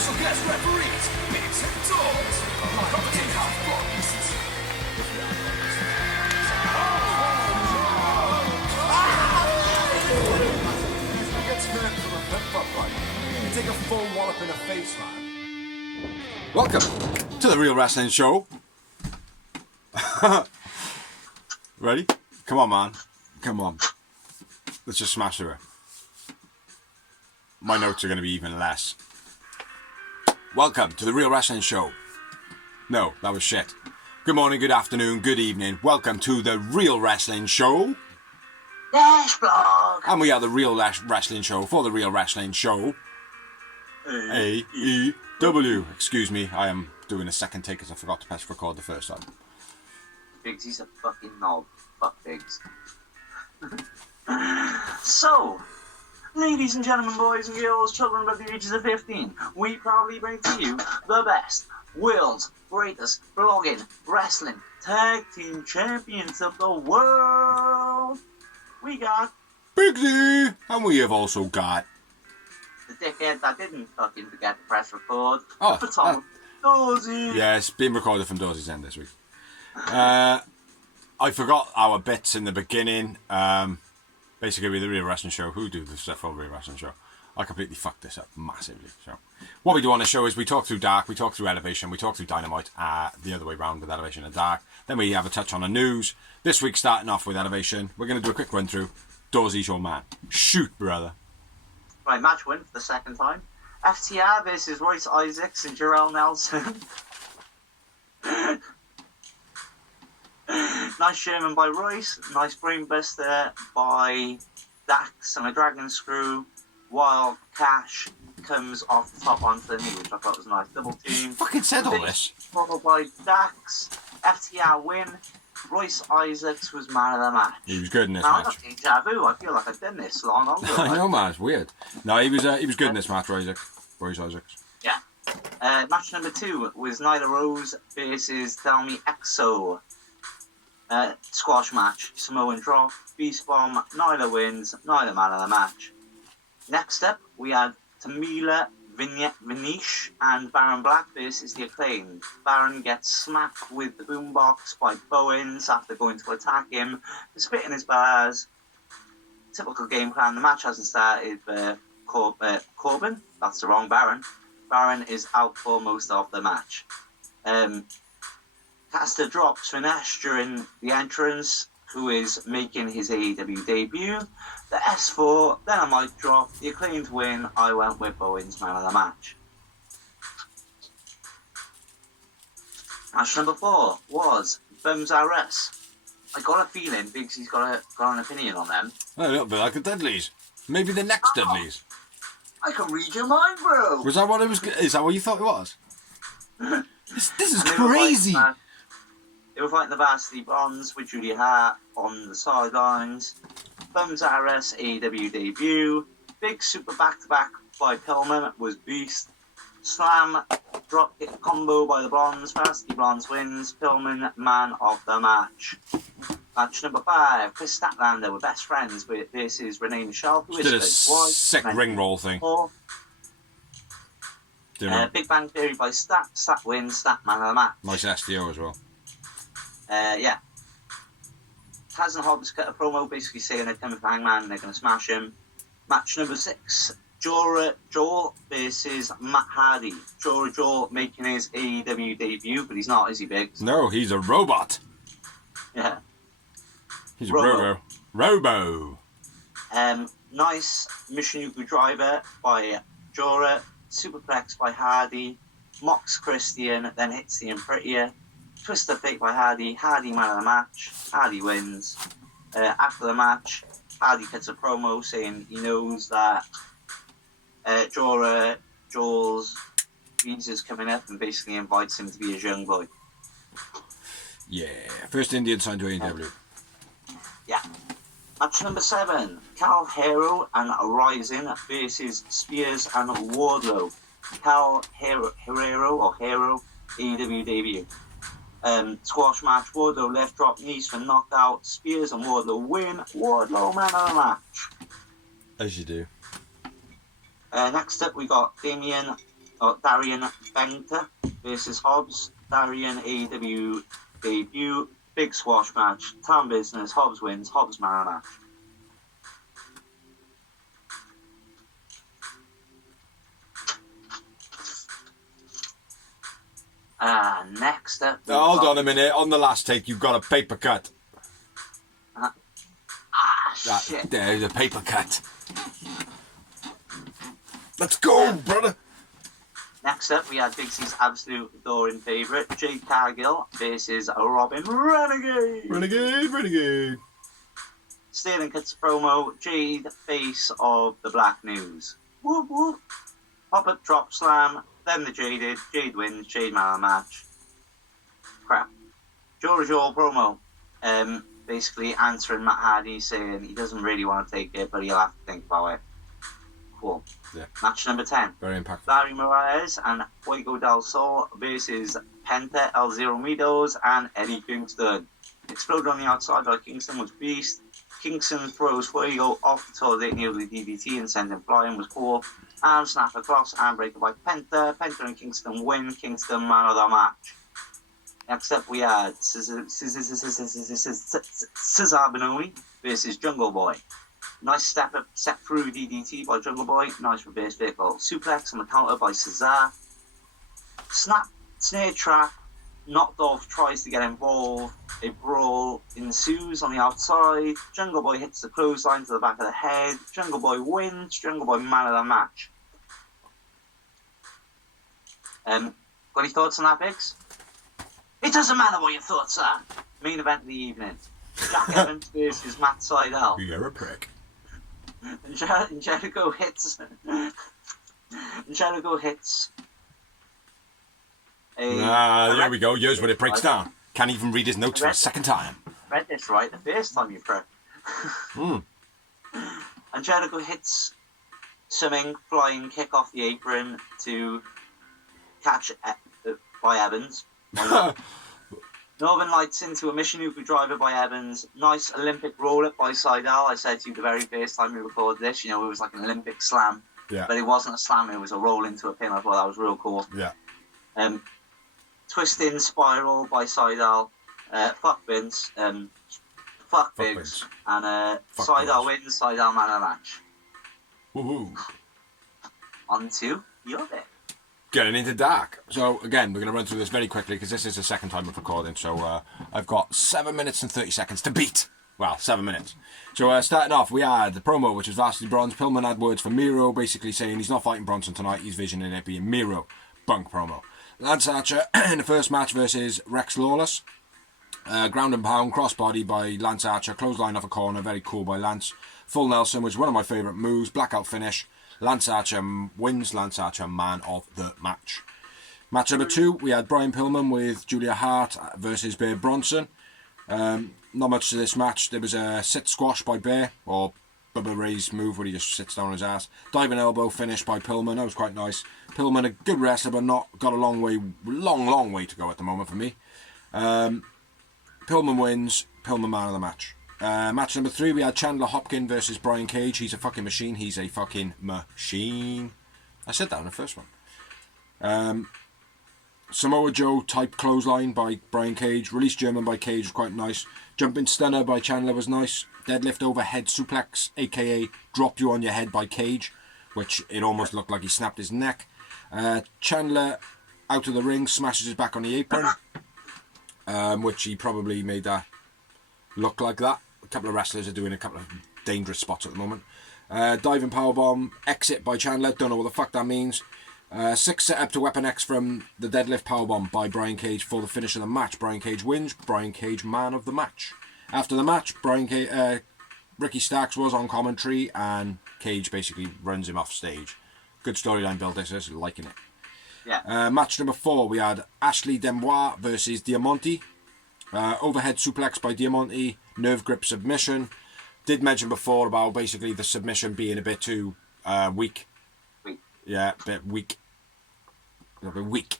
special guest referees, Pigs and Dogs, commentating half boxed. He gets hurt from a flip-flop fight. You take a full wallop in the face, man. Welcome to the Real Wrestling Show. Ready? Come on, man. Come on. Let's just smash through it. My notes are going to be even less. Welcome to the Real Wrestling Show. No, that was shit. Good morning, good afternoon, good evening. Welcome to the Real Wrestling Show. Dash blog. And we are the Real Wrestling Show for the Real Wrestling Show. AEW. Excuse me, I am doing a second take because I forgot to press record the first time. Bigsy's a fucking knob. Fuck Biggs. So, ladies and gentlemen, boys and girls, children above the ages of 15, we proudly bring to you the best, world's greatest blogging, wrestling, tag team champions of the world. We got Bigsy! And we have also got... the dickhead that didn't fucking forget to press record. Oh, for Tom Dorsey. Yeah, it's been recorded from Dorsey's End this week. I forgot our bits in the beginning. Basically, with the Real Wrestling Show, who do the stuff for the Real Wrestling Show? I completely fucked this up massively. So, what we do on the show is we talk through Dark, we talk through Elevation, we talk through Dynamite, the other way round with Elevation and Dark. Then we have a touch on the news. This week, starting off with Elevation, we're going to do a quick run through. Dorsey's your man. Shoot, brother. Right, match win for the second time. FTR versus Royce Isaacs and Jarrell Nelson. Nice Sherman by Royce. Nice brainbuster by Dax and a dragon screw. While Cash comes off the top onto the knee, which I thought was a nice double team. Fucking said all this. Followed by Dax. FTR win. Royce Isaacs was man of the match. He was good in this now, match. I got deja vu. I feel like I've done this long ago. I know, man. It's weird. No, he was good in this match, Royce Isaacs. Yeah. Match number 2 was Nyla Rose versus Delmi Exo. Squash match. Samoan drop. Beast bomb. Nyla wins. Nyla man of the match. Next up, we had Tamila Vinish and Baron Black versus the Acclaimed. Baron gets smacked with the boombox by Bowens after going to attack him, spitting his bars. Typical game plan. The match hasn't started. Corbin, that's the wrong Baron. Baron is out for most of the match. Caster drops Vinesh during the entrance, who is making his AEW debut. The S4, then a mic drop. The Acclaimed win. I went with Bowens man of the match. Match number 4 was Bums RS. I got a feeling Biggsy's got an opinion on them. A little bit like the Dudleys. Maybe the next Dudleys. I can read your mind, bro. Was that what it was? Is that what you thought it was? This is crazy. They were fighting the Varsity Bonds with Julia Hart on the sidelines. Bums RS AEW debut. Big super back-to-back by Pillman was beast. Slam drop kick combo by the Blondes. Varsity Blondes wins. Pillman man of the match. Match number 5. Chris Statlander with best friends versus Renee Michelle. Who Did a sick ring roll thing. Big Bang Theory by Stat wins. Stat man of the match. Nice STO as well. Yeah. Taz and Hobbs cut a promo basically saying they're coming for Hangman and they're going to smash him. Match number 6. Joel versus Matt Hardy. Joel making his AEW debut, but he's not, is he, Biggs? No, he's a robot. Yeah. He's a Robo. Nice Michinoku driver by Jora. Superplex by Hardy. Mocks Christian, then hits the Imprettier. Twist of Fate by Hardy. Hardy man of the match. Hardy wins. After the match, Hardy cuts a promo saying he knows that Joel's visa's coming up and basically invites him to be his young boy. Yeah. First Indian signed to AEW. Yeah. Match number 7. Cal Hero and Rising versus Spears and Wardlow. Cal Hero, AEW debut. Squash match. Wardlow left drop knees for knockout. Spears and Wardlow win. Wardlow man of the match. As you do. Next up we got Damien Darian Benter versus Hobbs. Darian AEW debut. Big squash match. Town business. Hobbs wins. Hobbs man of the match. Next up. Hold on a minute. On the last take, you've got a paper cut. Shit. There's a paper cut. Let's go, brother. Next up, we had Big C's absolute adoring favourite, Jade Cargill versus Robin Renegade. Renegade. Sterling cuts a promo, Jade, face of the Black News. Whoop whoop. Pop-up drop slam, then the Jaded. Jade wins, Jade man of the match. Crap. Joe Rajol promo, basically answering Matt Hardy, saying he doesn't really want to take it, but he'll have to think about it. Cool. Yeah. Match number 10. Very impactful. Larry Moraes and Fuego del Sol versus Penta, El Zero Midos, and Eddie Kingston. Exploded on the outside by Kingston was beast. Kingston throws Fuego off the toilet near the DDT and sends him flying was cool. Arm snap across, arm breaker by Penta. Penta and Kingston win. Kingston man of the match. Next up we had Cesar Bononi versus Jungle Boy. Nice step through DDT by Jungle Boy. Nice reverse vehicle suplex on the counter by Cesar. Snap, snare trap. Knocked off, tries to get involved. A brawl ensues on the outside. Jungle Boy hits the clothesline to the back of the head. Jungle Boy wins. Jungle Boy man of the match. Got any thoughts on that, Biggs? It doesn't matter what your thoughts are. Main event of the evening. Jack Evans versus Matt Sydal. You're a prick. And Jericho hits. There we go. Here's when it breaks down. Can't even read his notes for a second time. Read this right the first time you prick. And Jericho hits swimming, flying kick off the apron to catch by Evans. Northern Lights into a Michinoku driver by Evans. Nice Olympic roll-up by Sydal. I said to you the very first time we recorded this, it was like an Olympic slam. Yeah. But it wasn't a slam, it was a roll into a pin. I thought that was real cool. Yeah. Twisting spiral by Sydal. Fuck Vince. Fuck Biggs. Vince. And Fuck Sydal Vince. wins, Sydal man of the match. Woohoo. On to your bit. Getting into dark. So again, we're going to run through this very quickly because this is the second time of recording. So I've got 7 minutes and 30 seconds to beat. Well, 7 minutes. So starting off, we had the promo, which was Varsity Bronze. Pillman had words for Miro, basically saying he's not fighting Bronson tonight. He's visioning it being Miro. Bunk promo. Lance Archer in the first match versus Rex Lawless. Ground and pound, crossbody by Lance Archer. Clothesline off a corner, very cool by Lance. Full Nelson was one of my favourite moves. Blackout finish. Lance Archer wins. Lance Archer man of the match. Match number 2, we had Brian Pillman with Julia Hart versus Bear Bronson. Not much to this match. There was a sit squash by Bear, or Bubba Ray's move where he just sits down on his ass. Diving elbow finish by Pillman. That was quite nice. Pillman, a good wrestler, but not got a long way to go at the moment for me. Pillman wins. Pillman man of the match. Match number 3, we had Chandler Hopkins versus Brian Cage. He's a fucking machine. He's a fucking machine. I said that in the first one. Samoa Joe type clothesline by Brian Cage. Release German by Cage was quite nice. Jumping stunner by Chandler was nice. Deadlift overhead suplex, aka drop you on your head by Cage, which it almost looked like he snapped his neck. Chandler out of the ring, smashes his back on the apron, which he probably made that look like that. A couple of wrestlers are doing a couple of dangerous spots at the moment. Diving powerbomb, exit by Chandler, don't know what the fuck that means. 6 set up to Weapon X from the deadlift powerbomb by Brian Cage for the finish of the match. Brian Cage wins. Brian Cage man of the match. After the match, Ricky Starks was on commentary and Cage basically runs him off stage. Good storyline build this is, liking it. Yeah. Match number 4, we had Ashley Demois versus Diamante. Overhead suplex by Diamante, nerve grip submission. Did mention before about basically the submission being a bit too weak. Yeah, a bit weak. A little bit weak.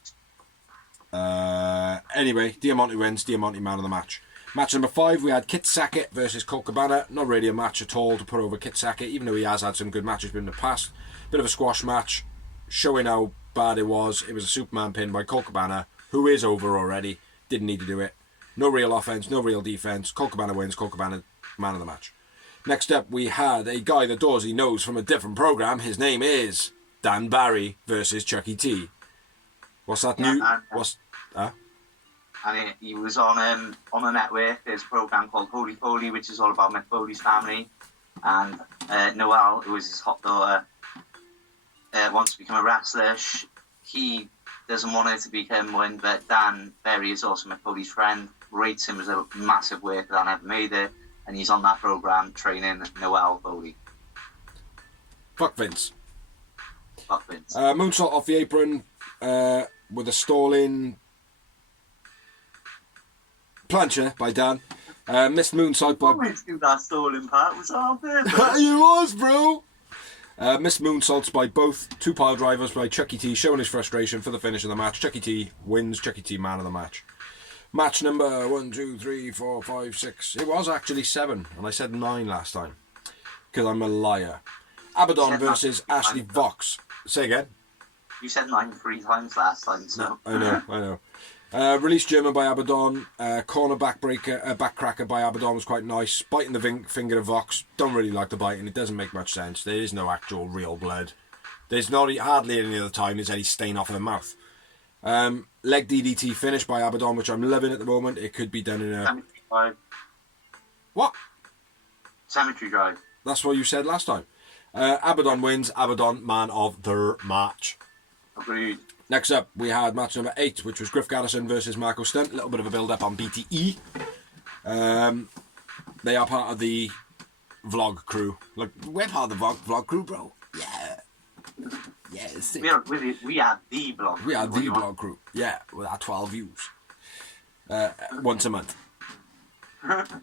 Anyway, Diamante wins. Diamante man of the match. Match number 5, we had Kit Sackett versus Colt Cabana. Not really a match at all to put over Kit Sackett, even though he has had some good matches in the past. Bit of a squash match, showing how bad it was. It was a Superman pin by Colt Cabana, who is over already. Didn't need to do it. No real offense, no real defense. Colt Cabana wins. Colt Cabana, man of the match. Next up, we had a guy that Dawsey knows from a different program. His name is Dan Barry versus Chucky T. What's that new? What's And he was on a network. There's a program called Holy Foley, which is all about Mick Foley's family. And Noelle, who is his hot daughter, wants to become a wrestler. He doesn't want her to become one, but Dan Berry is also Mick Foley's friend, rates him as a massive worker that never made it, and he's on that program training Noelle Foley. Fuck Vince. Fuck Vince. Moonsault off the apron with a stalling plancher by Dan. Missed moonsault by... Let's do that stalling part. Was on purpose. It was, bro! Missed moonsaults by both. 2 pile drivers by Chucky T, showing his frustration for the finish of the match. Chucky T wins. Chucky T, man of the match. Match number 1, 2, 3, 4, 5, 6. It was actually 7, and I said 9 last time. Because I'm a liar. Abaddon versus Ashley Vox. Say again. You said 9 3 times last time, so... I know. Release German by Abaddon. Corner backcracker by Abaddon was quite nice. Biting the finger of Vox. Don't really like the biting. It doesn't make much sense. There is no actual real blood. There's not hardly any other time there's any stain off of the mouth. Leg DDT finish by Abaddon, which I'm loving at the moment. It could be done in a... Cemetery Drive. What? Cemetery Drive. That's what you said last time. Abaddon wins. Abaddon, man of the match. Agreed. Next up, we had match number 8, which was Griff Garrison versus Marco Stunt. A little bit of a build-up on BTE. They are part of the vlog crew. Like, we're part of the vlog crew, bro. Yeah. Yeah, it's sick. We are the vlog. We are the vlog crew. Yeah, with our 12 views. Once a month.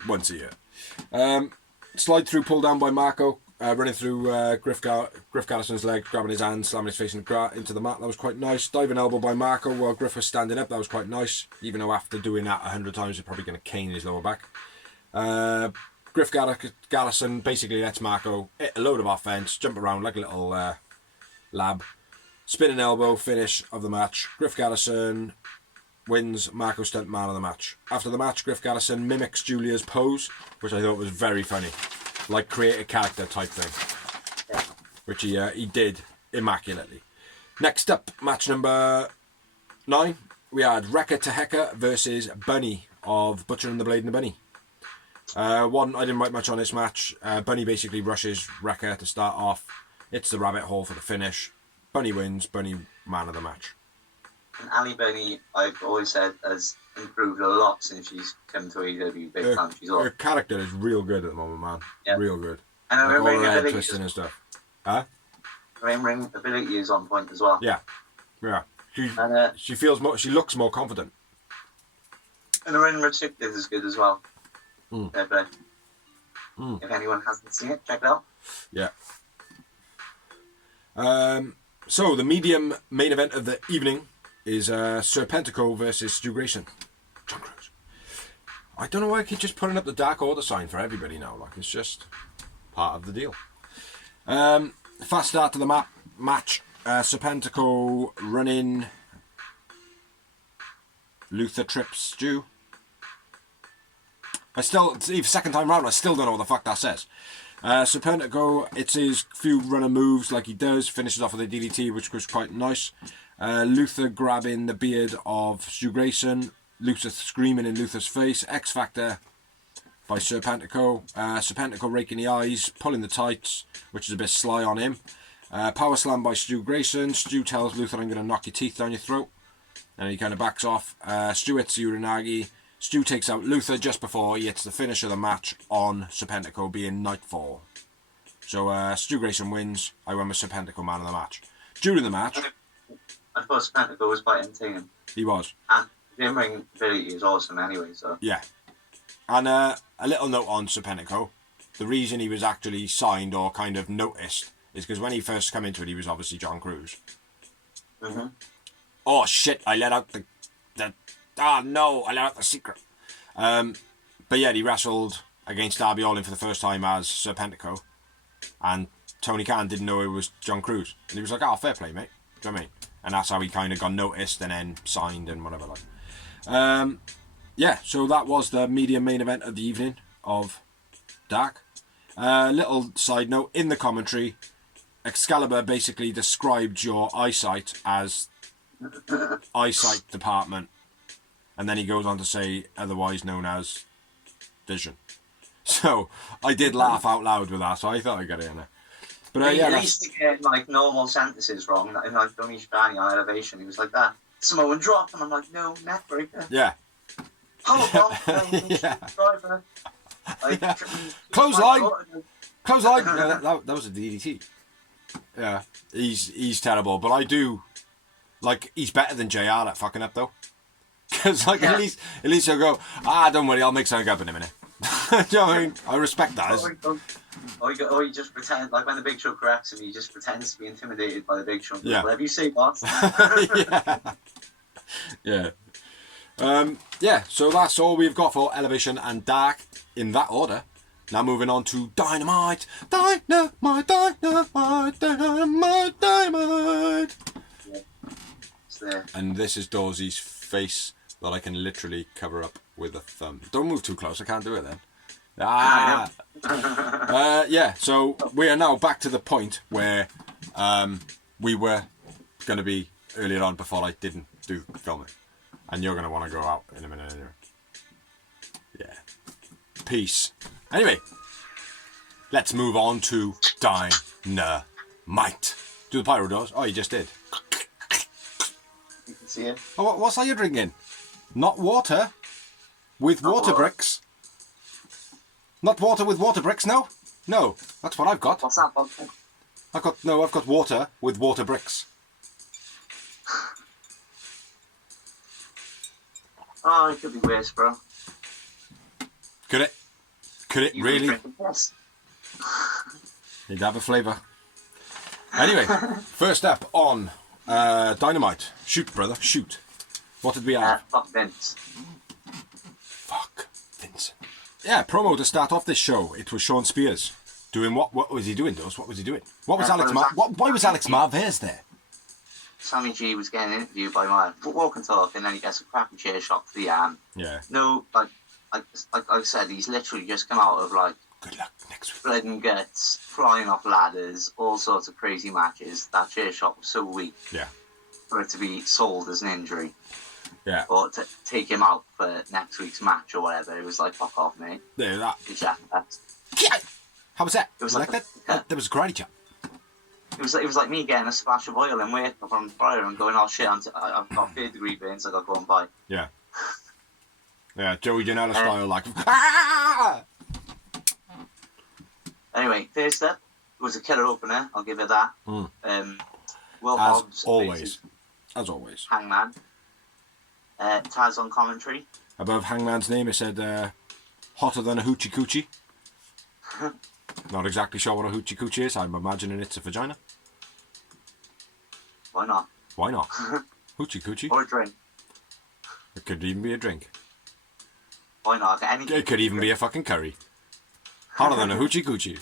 Once a year. Slide through, pull down by Marco. Running through Griff Garrison's leg, grabbing his hand, slamming his face into the mat. That was quite nice. Diving elbow by Marco while Griff was standing up. That was quite nice. Even though after doing that 100 times, he's probably going to cane his lower back. Griff Garrison basically lets Marco hit a load of offense, jump around like a little lab. Spinning elbow, finish of the match. Griff Garrison wins. Marco Stunt, man of the match. After the match, Griff Garrison mimics Julia's pose, which I thought was very funny. Like create a character type thing, Yeah. which he did immaculately. Next up, match number 9, we had Rekka Teheka versus Bunny of Butcher and the Blade and the Bunny. I didn't write much on this match. Bunny basically rushes Rekka to start off. It's the rabbit hole for the finish. Bunny wins. Bunny, man of the match. And Ali Bunny, I've always said, has improved a lot since she's come to AEW big time. Her character is real good at the moment, man. Yeah. Real good. And her Like all ring her head ability, twisting and stuff. Huh? ring ability is on point as well. Yeah. She feels more. She looks more confident. And her ring restricted is good as well. Fair play. Mm. If anyone hasn't seen it, check it out. Yeah. So the medium main event of the evening is Serpentico versus Stu Grayson. John Cruz. I don't know why I keep just putting up the Dark Order sign for everybody now. Like, it's just part of the deal. Fast start to the match. Serpentico running. Luther trips Stu. It's the second time round, I still don't know what the fuck that says. Serpentico, it's his few runner moves like he does, finishes off with a DDT, which was quite nice. Luther grabbing the beard of Stu Grayson, Luther screaming in Luther's face, X Factor by Serpentico. Serpentico raking the eyes, pulling the tights, which is a bit sly on him. Power slam by Stu Grayson. Stu tells Luther, I'm going to knock your teeth down your throat. And he kind of backs off. Stu hits Uranagi. Stu takes out Luther just before he hits the finish of the match on Serpentico, being Nightfall. So Stu Grayson wins. I went with Serpentico, man of the match. During the match, I thought Serpentico was quite entertaining. he was. And the in-ring ability is awesome anyway, so... Yeah. And a little note on Serpentico. The reason he was actually signed or kind of noticed is because when he first came into it, he was obviously John Cruz. Mm-hmm. Oh shit, I let out I let out the secret. But yeah, he wrestled against Darby Allin for the first time as Serpentico. And Tony Khan didn't know it was John Cruz. And he was like, fair play, mate. Do you know what I mean? and that's how he kind of got noticed and then signed and whatever. Yeah, so that was the media main event of the evening of Dark. Little side note, in the commentary, Excalibur basically described your eyesight as eyesight department, and then he goes on to say otherwise known as vision. So I did laugh out loud with that, so I thought I'd get it in there. But yeah, at least to get like normal sentences wrong, like Tony Schiavone on Elevation, he was like that Samoan drop, and I'm like, no, neck breaker. Yeah. Powerbomb, no, Yeah. driver. Like, Yeah. Clothesline. Clothesline. Yeah, that was a DDT. Yeah, he's terrible, but I do like he's better than JR at fucking up though, because like at least he'll go, don't worry, I'll make something up in a minute. Do you know what I mean? I respect that. Or he just pretends, like when the Big Show corrects him, he just pretends to be intimidated by the Big Show. Yeah. Whatever you say, boss. Yeah. Yeah, so that's all we've got for Elevation and Dark in that order. Now moving on to Dynamite. Dynamite, Dynamite, Dynamite, Dynamite. Yeah. It's there. And this is Dawsey's face that I can literally cover up with a thumb. Don't move too close, I can't do it then. Yeah, so we are now back to the point where we were going to be earlier on before I didn't do filming. And you're going to want to go out in a minute anyway. Yeah. Peace. Anyway, let's move on to Dynamite. Do the pyro doors? Oh, you just did. You can see it. Oh, what's that you're drinking? Not water. With water bricks. Not water with water bricks, no? No, that's what I've got. What's that, Bob? I've got water with water bricks. Oh, it could be worse, bro. Could it? Could it You really? drink it, yes. Need to have a flavour. Anyway, first up on Dynamite. Shoot, brother, shoot. What did we have? Fuck Vince. Fuck Vincent. Yeah, promo to start off this show. It was Sean Spears doing what? What was he doing, Dos? What was he doing? What was Alex? Why was Alex Marvez there? Sammy G was getting interviewed by my walk and talk, and then he gets a crappy chair shot for the arm. Yeah. No, like I said, he's literally just come out of like Good luck next week. blood and guts, flying off ladders, all sorts of crazy matches. That chair shot was so weak Yeah. for it to be sold as an injury. Yeah. Or to take him out for next week's match or whatever. It was like, fuck off, mate. There, that. Good chat. How was that? It was You like like a- that? There was a karate chop. It was like me getting a splash of oil and wake up on fire and going, oh shit, I've got 3rd-degree burns, I got to go and buy. Yeah. Yeah, Joey Janela style, like. Ah! Anyway, first up was a killer opener, I'll give it that. Mm. Will As Hobbs always. versus As always. Hangman. Taz on commentary. Above Hangman's name, it said, hotter than a hoochie coochie. Not exactly sure what a hoochie coochie is. I'm imagining it's a vagina. Why not? Why not? Hoochie coochie. Or a drink. It could even be a drink. Why not? Anything. It could even be a fucking curry. Hotter than a hoochie coochie.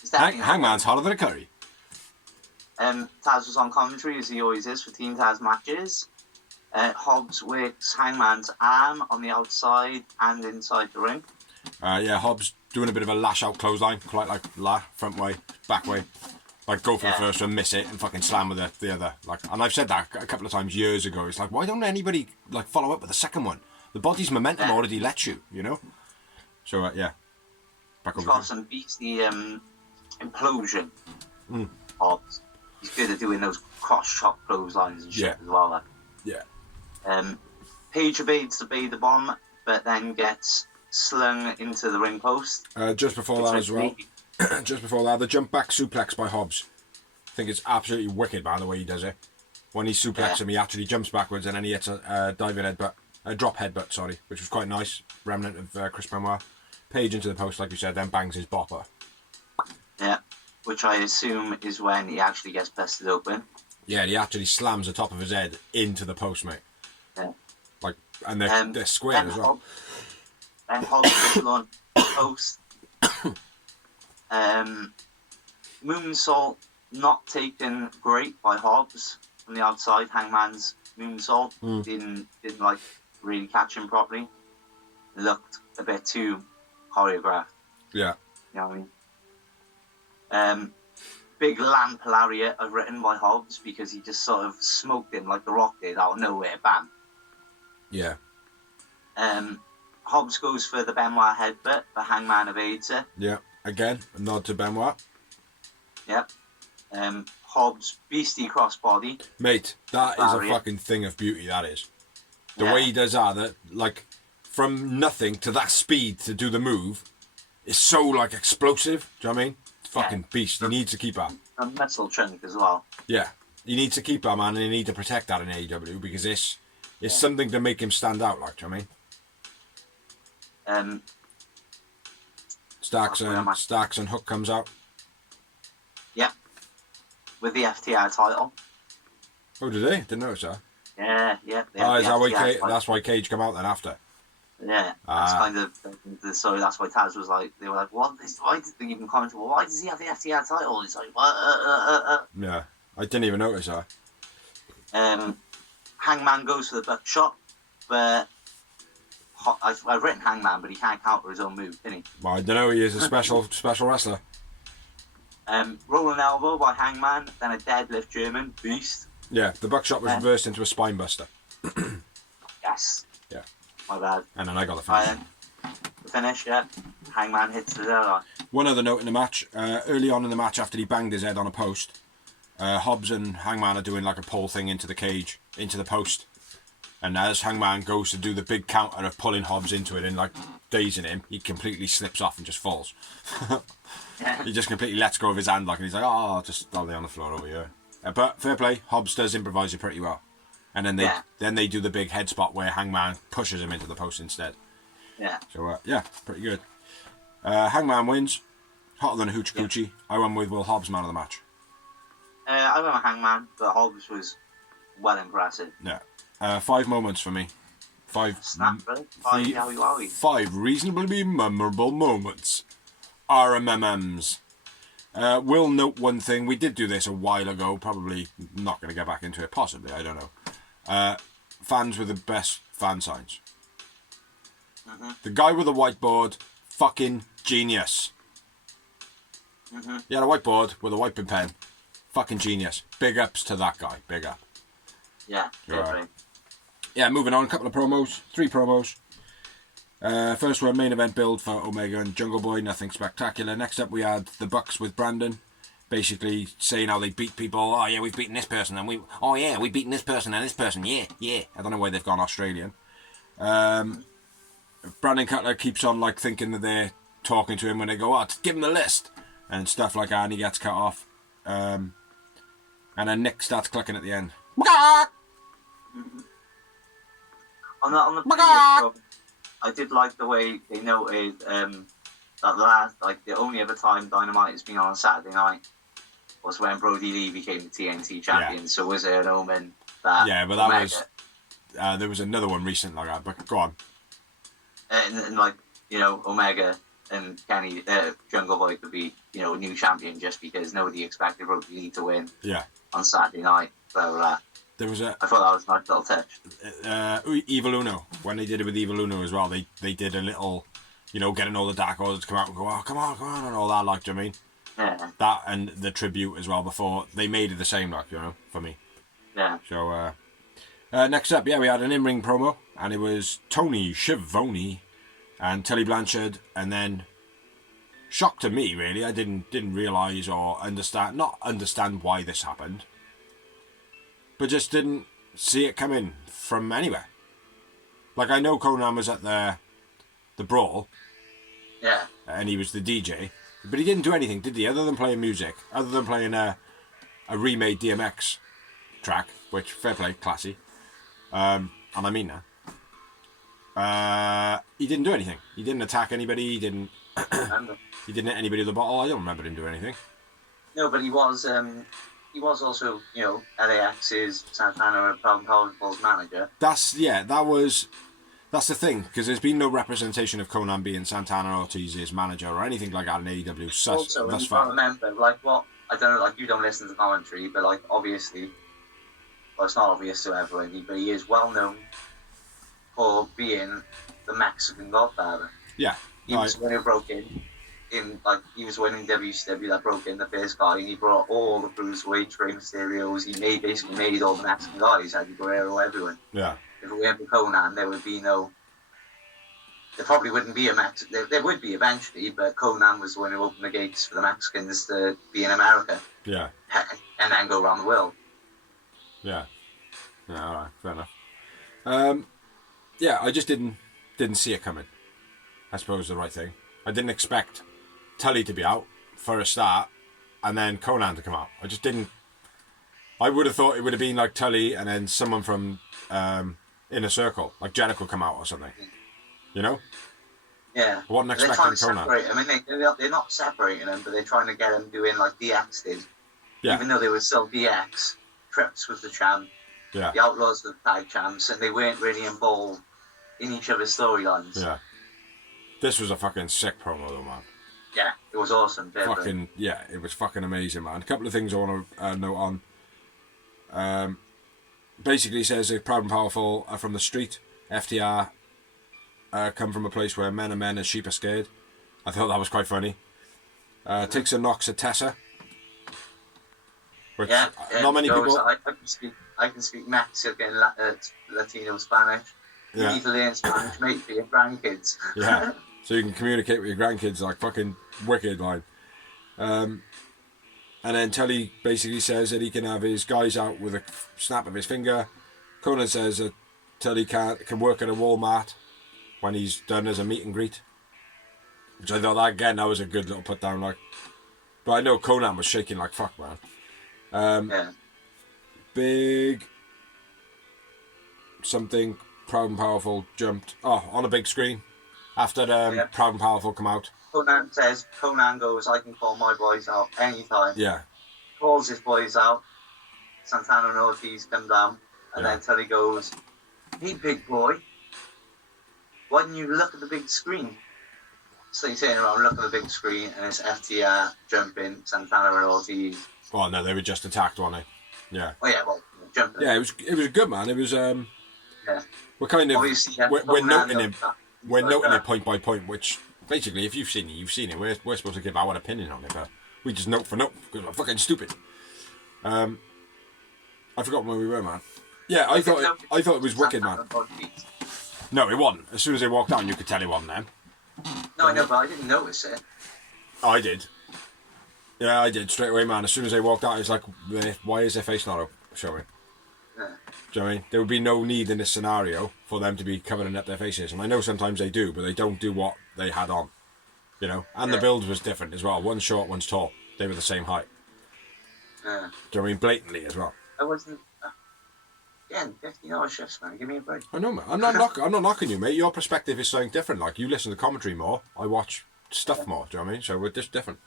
It's definitely not. Hangman's hotter than a curry. Taz was on commentary, as he always is, for Team Taz matches. Hobbs works Hangman's arm on the outside and inside the ring. Yeah, Hobbs doing a bit of a lash out clothesline, quite like front way, back way. Like go for the first one, miss it, and fucking slam with the other. Like, and I've said that a couple of times years ago. It's like, why don't anybody like follow up with the second one? The body's momentum already lets you, you know. So yeah, back over. Crossan beats the implosion. Hobbs. He's good at doing those cross chop clotheslines and shit as well. Like. Yeah. Paige evades the Bay the bomb, but then gets slung into the ring post. Just before that as well. Just before that, the jump back suplex by Hobbs. I think it's absolutely wicked, by the way he does it. When he suplexes him, he actually jumps backwards and then he hits a diving headbutt, a drop headbutt, sorry, which was quite nice. Remnant of Chris Benoit. Page into the post, like you said, then bangs his bopper. Yeah, which I assume is when he actually gets busted open. Yeah, he actually slams the top of his head into the post, mate. Yeah. Like, and they're square as well. Then Hobbs goes on post. Moonsault not taken great by Hobbs. from the outside. Hangman's moonsault didn't like really catch him properly. It looked a bit too choreographed. Yeah. You know what I mean? Big lamp lariat I've written by Hobbs because he just sort of smoked him like the Rock did out of nowhere. Bam. Yeah. Hobbs goes for the Benoit headbutt, but Hangman evades it. Yeah. Again, a nod to Benoit. Yep. Hobbs beastie crossbody. Mate, that is a fucking thing of beauty, that is. The way he does that, like, from nothing to that speed to do the move, is so, like, explosive. Do you know what I mean? Fucking beast. He needs to keep that. A muscle chunk as well. Yeah. He needs to keep that, man, and he needs to protect that in AEW because it's something to make him stand out, like, do you know what I mean? Stacks and Hook comes out. Yeah. With the FTR title. Oh, did they? Didn't notice that. Yeah. Oh, is that why that's why Cage come out then after? Yeah, that's kind of so. That's why Taz was like, they were like, "What? Why did they even comment? Well, why does he have the FTR title?" He's like, "What?" Yeah, I didn't even notice that. Hangman goes for the buckshot, but I've written Hangman, but he can't counter his own move, can he? Well, I don't know. He is a special wrestler. Rolling elbow by Hangman, then a deadlift German beast. Yeah, the buckshot was reversed into a spine buster. Yes. Yeah. My bad. And then I got the finish. The finish, yeah. Hangman hits the deadline. One other note in the match. Early on in the match, after he banged his head on a post, Hobbs and Hangman are doing like a pole thing into the cage, into the post. And as Hangman goes to do the big counter of pulling Hobbs into it and like dazing him, he completely slips off and just falls. Yeah. He just completely lets go of his hand, like, and he's like, "Oh, just I'll lay on the floor over here." But fair play, Hobbs does improvise it pretty well. And then they do the big head spot where Hangman pushes him into the post instead. Yeah. So pretty good. Hangman wins, hotter than a hoochie coochie. I went with Will Hobbs man of the match. I went with Hangman, but Hobbs was well impressive. Yeah. 5 moments for me. 5. Snap, bro. 5 yowie wowie. 5 reasonably memorable moments. RMMMs. We'll note one thing. We did do this a while ago. Probably not going to get back into it. Possibly. I don't know. Fans with the best fan signs. The guy with the whiteboard. Fucking genius. He had a whiteboard with a wiping pen. Fucking genius. Big ups to that guy. Big up. Yeah. Right. Yeah, moving on. A couple of promos. 3 promos. First one, main event build for Omega and Jungle Boy, nothing spectacular. Next up we had the Bucks with Brandon, basically saying how they beat people. "Oh yeah, we've beaten this person, and we've beaten this person and this person, yeah. I don't know why they've gone Australian. Brandon Cutler keeps on like thinking that they're talking to him when they go, "Oh, give him the list," and stuff like that, and he gets cut off. And then Nick starts clicking at the end. On the previous show, I did like the way they noted that the only other time Dynamite has been on Saturday night was when Brody Lee became the TNT champion. Yeah. So was there an omen that? Yeah, but that Omega, was there was another one recent like that. But go on. And like Omega and Kenny Jungle Boy could be new champion just because nobody expected Brody Lee to win. Yeah. On Saturday night, so. There was I thought that was a nice little touch. Evil Uno, when they did it with Evil Uno as well, they did a little, getting all the Dark Orders to come out and go, "Oh, come on, and all that, like, do you know what I mean? Yeah. That and the tribute as well before, they made it the same, like, for me. Yeah. So, next up, we had an in-ring promo, and it was Tony Schiavone and Tully Blanchard, and then, shock to me, really, I didn't realise or not understand why this happened. But just didn't see it coming from anywhere. Like, I know Conan was at the brawl. Yeah. And he was the DJ. But he didn't do anything, did he? Other than playing music. Other than playing a remade DMX track. Which, fair play, classy. And I mean that. He didn't do anything. He didn't attack anybody. He didn't he didn't hit anybody with the bottle. I don't remember him doing anything. No, but he was also, LAX's Santana and Powerball's manager. That's the thing, because there's been no representation of Conan being Santana Ortiz's manager or anything like that in AEW. Also, thus you far. can't remember, I don't know, you don't listen to commentary, but, obviously, well, it's not obvious to everybody, but he is well known for being the Mexican Godfather. Yeah. He was the one who broke in like he was winning WCW that broke in the first guy, and he brought all the cruiserweight Rey Mysterios. He basically made all the Mexican guys, Eddie Guerrero, everyone. Yeah. If it weren't for Conan, there would be no. There probably wouldn't be a Mexican. There would be eventually, but Conan was the one who opened the gates for the Mexicans to be in America. Yeah. And then go around the world. Yeah. Yeah. All right. Fair enough. Yeah, I just didn't see it coming. I suppose the right thing. I didn't expect Tully to be out for a start, and then Conan to come out. I just didn't. I would have thought it would have been like Tully and then someone from Inner Circle, like Jenna could come out or something. You know? Yeah. I wasn't expecting Conan. I mean, they're not separating them, but they're trying to get them doing like DX did. Yeah. Even though they were still DX, Trips was the champ, Yeah. the Outlaws were the tag champs, and they weren't really involved in each other's storylines. Yeah. This was a fucking sick promo though, man. Yeah, it was awesome. Fucking, yeah, it was fucking amazing, man. A couple of things I want to note on. Basically says they're proud and powerful are from the street. FTR come from a place where men are men and sheep are scared. I thought that was quite funny. Takes a knocks at Tessa. Which not many people... I can speak Mexican, Latino, Spanish. You need to learn Spanish, mate, for your grandkids. Yeah, so you can communicate with your grandkids like fucking wicked line. And then Tully basically says that he can have his guys out with a snap of his finger. Conan says that Tully can work at a Walmart when he's done as a meet and greet. Which I thought, that was a good little put down. Like, but I know Conan was shaking like fuck, man. Big something Proud and Powerful jumped on a big screen after Proud and Powerful come out. Conan goes, I can call my boys out anytime. Yeah. Calls his boys out. Santana and Ortiz come down, and then Tully goes, hey big boy, why didn't you look at the big screen? So he's sitting around, look at the big screen, and it's FTR jumping, Santana and Ortiz. Oh no, they were just attacked, weren't they? Yeah. Oh yeah, well, jumping. Yeah, it was good, man. It was yeah. We're kind of we're noting it. We're noting it point by point, which basically, if you've seen it, you've seen it. We're supposed to give our opinion on it, but we just note for note because we're fucking stupid. I forgot where we were, man. Yeah, I thought it was wicked, man. No, it wasn't. As soon as they walked down, you could tell it wasn't them. No, I know, but I didn't notice it. I did. Yeah, I did straight away, man. As soon as they walked out, it's like, why is their face not showing? Yeah. Do you know what I mean? There would be no need in this scenario for them to be covering up their faces. And I know sometimes they do, but they don't do what they had on. You know? And the build was different as well. One's short, one's tall. They were the same height. Yeah. Do you know what I mean? Blatantly as well. I wasn't... Again, 15-hour shifts, man. Give me a break. I know, man. I'm not knocking you, mate. Your perspective is something different. Like, you listen to commentary more. I watch stuff more. Do you know what I mean? So we're just different.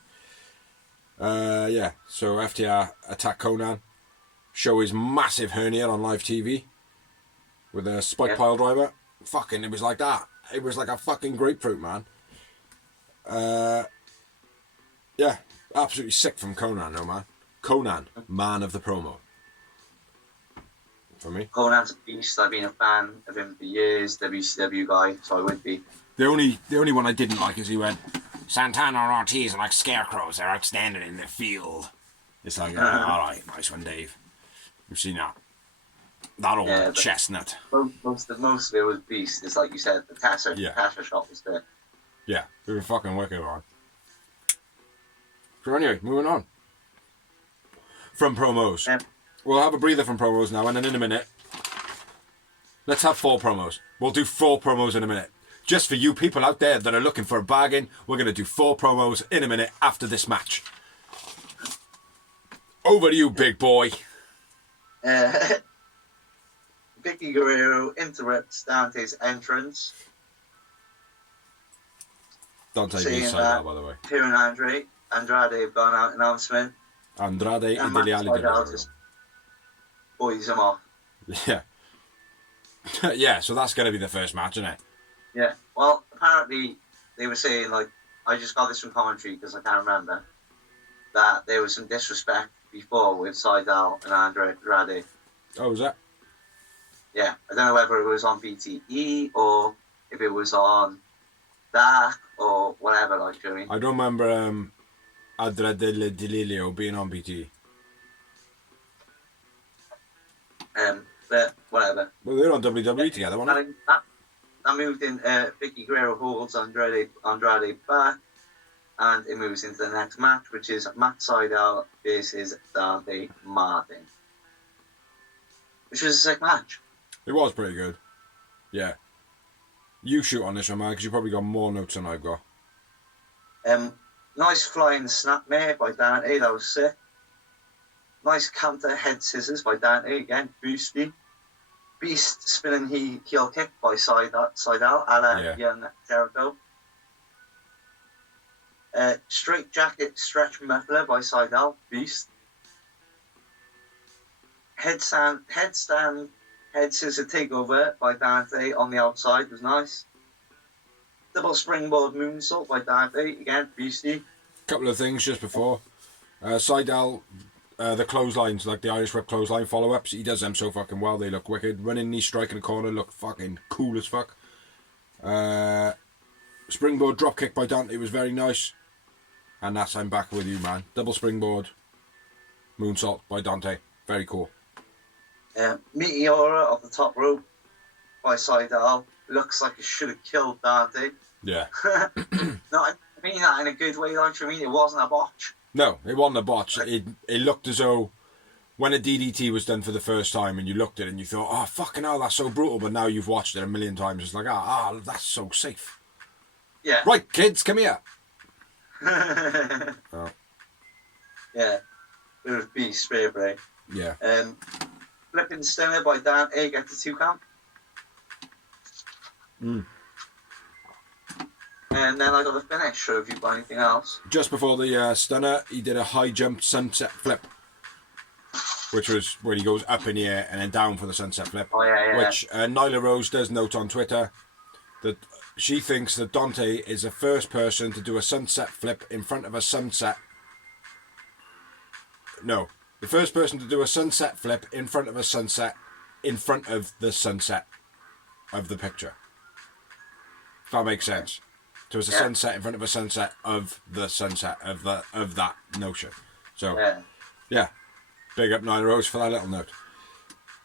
Yeah. So FTR attack Conan. Show his massive hernia on live TV with a spike pile driver. Fucking, it was like that. It was like a fucking grapefruit, man. Yeah, absolutely sick from Conan, though, man. Conan, man of the promo. For me. Conan's a beast. I've been a fan of him for years. WCW guy, so I would be. The only one I didn't like is he went, Santana and Ortiz are like scarecrows. They're outstanding in the field. It's like, all right, nice one, Dave. You've seen that. That old chestnut. Most of it was beast. It's like you said, the Tessa shot was there. Yeah, we were fucking working on. So anyway, moving on. From promos. We'll have a breather from promos now, and then in a minute, let's have 4 promos. We'll do 4 promos in a minute. Just for you people out there that are looking for a bargain, we're going to do 4 promos in a minute after this match. Over to you, big boy. Vicky Guerrero interrupts Dante's entrance. Dante did say that, by the way. Here and Andrade have gone out announcement. Andrade and Matt Sydal just boys them off. Yeah. Yeah, so that's going to be the first match, isn't it? Yeah. Well, apparently they were saying, like, I just got this from commentary because I can't remember, that there was some disrespect before with Sydal and Andrade. Oh, was that? Yeah, I don't know whether it was on BTE or if it was on Dark or whatever, like, do you know what I mean? I don't remember Adra del Delilio being on BT. But whatever. Well, they're on WWE together, weren't they? That moved in. Vicky Guerrero holds Andrade back, and it moves into the next match, which is Matt Sydal versus Dante Martin, which was a sick match. It was pretty good. Yeah. You shoot on this one, man, because you probably got more notes than I've got. Nice flying snapmare by Dante, that was sick. Nice counter head scissors by Dante, again, boosty. Beast spinning heel kick by Sydal, a la young Jericho. Straight jacket stretch muffler by Sydal, beast. Headstand, head scissor takeover by Dante on the outside was nice. Double springboard moonsault by Dante, again, beastie. Couple of things just before. Sydal, the clotheslines, like the Irish Whip clothesline follow-ups, he does them so fucking well, they look wicked. Running knee strike in the corner look fucking cool as fuck. Springboard dropkick by Dante was very nice. And that's I'm back with you, man. Double springboard moonsault by Dante, very cool. Meteora off the top rope by Sydal looks like it should have killed Dante. Yeah. No, I mean that in a good way, like, I mean, it wasn't a botch. No, it wasn't a botch. It looked as though when a DDT was done for the first time and you looked at it and you thought, oh, fucking hell, that's so brutal. But now you've watched it a million times. It's like, that's so safe. Yeah. Right, kids, come here. Oh. Yeah. It was beast spray break. Yeah. Flipping stunner by Dante gets the 2 count. And then I got the finish, so if you've got anything else. Just before the stunner, he did a high jump sunset flip, which was where he goes up in the air and then down for the sunset flip. Oh, yeah. Which Nyla Rose does note on Twitter that she thinks that Dante is the first person to do a sunset flip in front of a sunset. No, the first person to do a sunset flip in front of a sunset in front of the sunset of the picture. If that makes sense. So it's a sunset in front of a sunset of the sunset of that notion. So yeah. Big up Nyla Rose for that little note.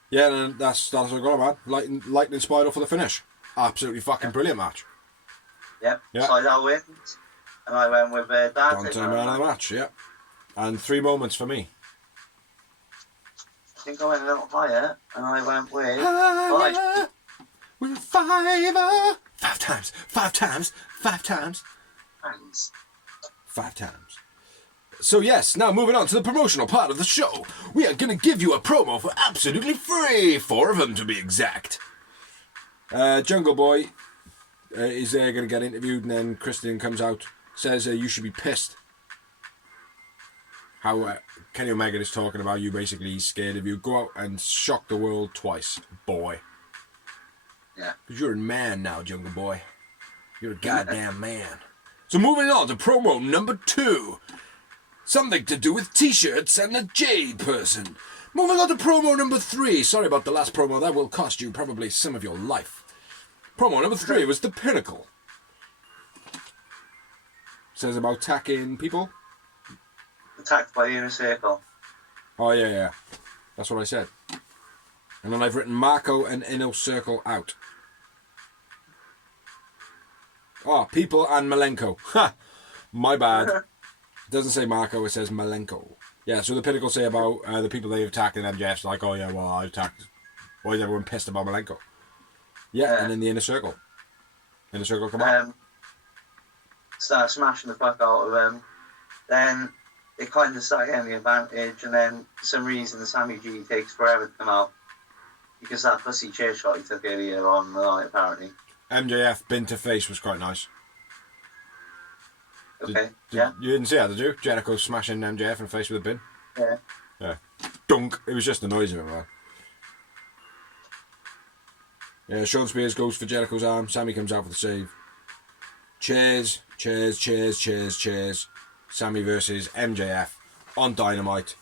Yeah, and that's what I got, man. Lightning Spiral for the finish. Absolutely fucking brilliant match. Yep. Sydal wins, and I went with Dante. Dante man of the match, yeah. And 3 moments for me. I think I went a little higher, and I went with higher with a 5 times. 5 times. 5 times. Thanks. 5 times. So yes, now moving on to the promotional part of the show. We are going to give you a promo for absolutely free. 4 of them to be exact. Jungle Boy is going to get interviewed, and then Christian comes out, says you should be pissed. How Kenny Omega is talking about you, basically he's scared of you. Go out and shock the world twice, boy. Yeah. Because you're a man now, Jungle Boy. You're a goddamn man. So moving on to promo number 2. Something to do with t-shirts and a Jade person. Moving on to promo number 3. Sorry about the last promo. That will cost you probably some of your life. Promo number 3 was The Pinnacle. Says about attacking people. Attacked by the Inner Circle. Oh, yeah. That's what I said. And then I've written Marco and Inner Circle out. Oh, people and Malenko. Ha! My bad. It doesn't say Marco, it says Malenko. Yeah, so the Pinnacle say about the people they've attacked and MJF's like, oh yeah, well, I attacked. Why is everyone pissed about Malenko? Yeah, and then the Inner Circle. Inner Circle come out. Start smashing the fuck out of them. Then they kind of start getting the advantage, and then for some reason the Sammy G takes forever to come out. Because that pussy chair shot he took earlier on the night, apparently. MJF bin to face was quite nice. Okay, You didn't see that, did you? Jericho smashing MJF in the face with a bin? Yeah. Dunk. It was just the noise of it, man. Yeah, Sean Spears goes for Jericho's arm. Sammy comes out for the save. Cheers. Sammy versus MJF on Dynamite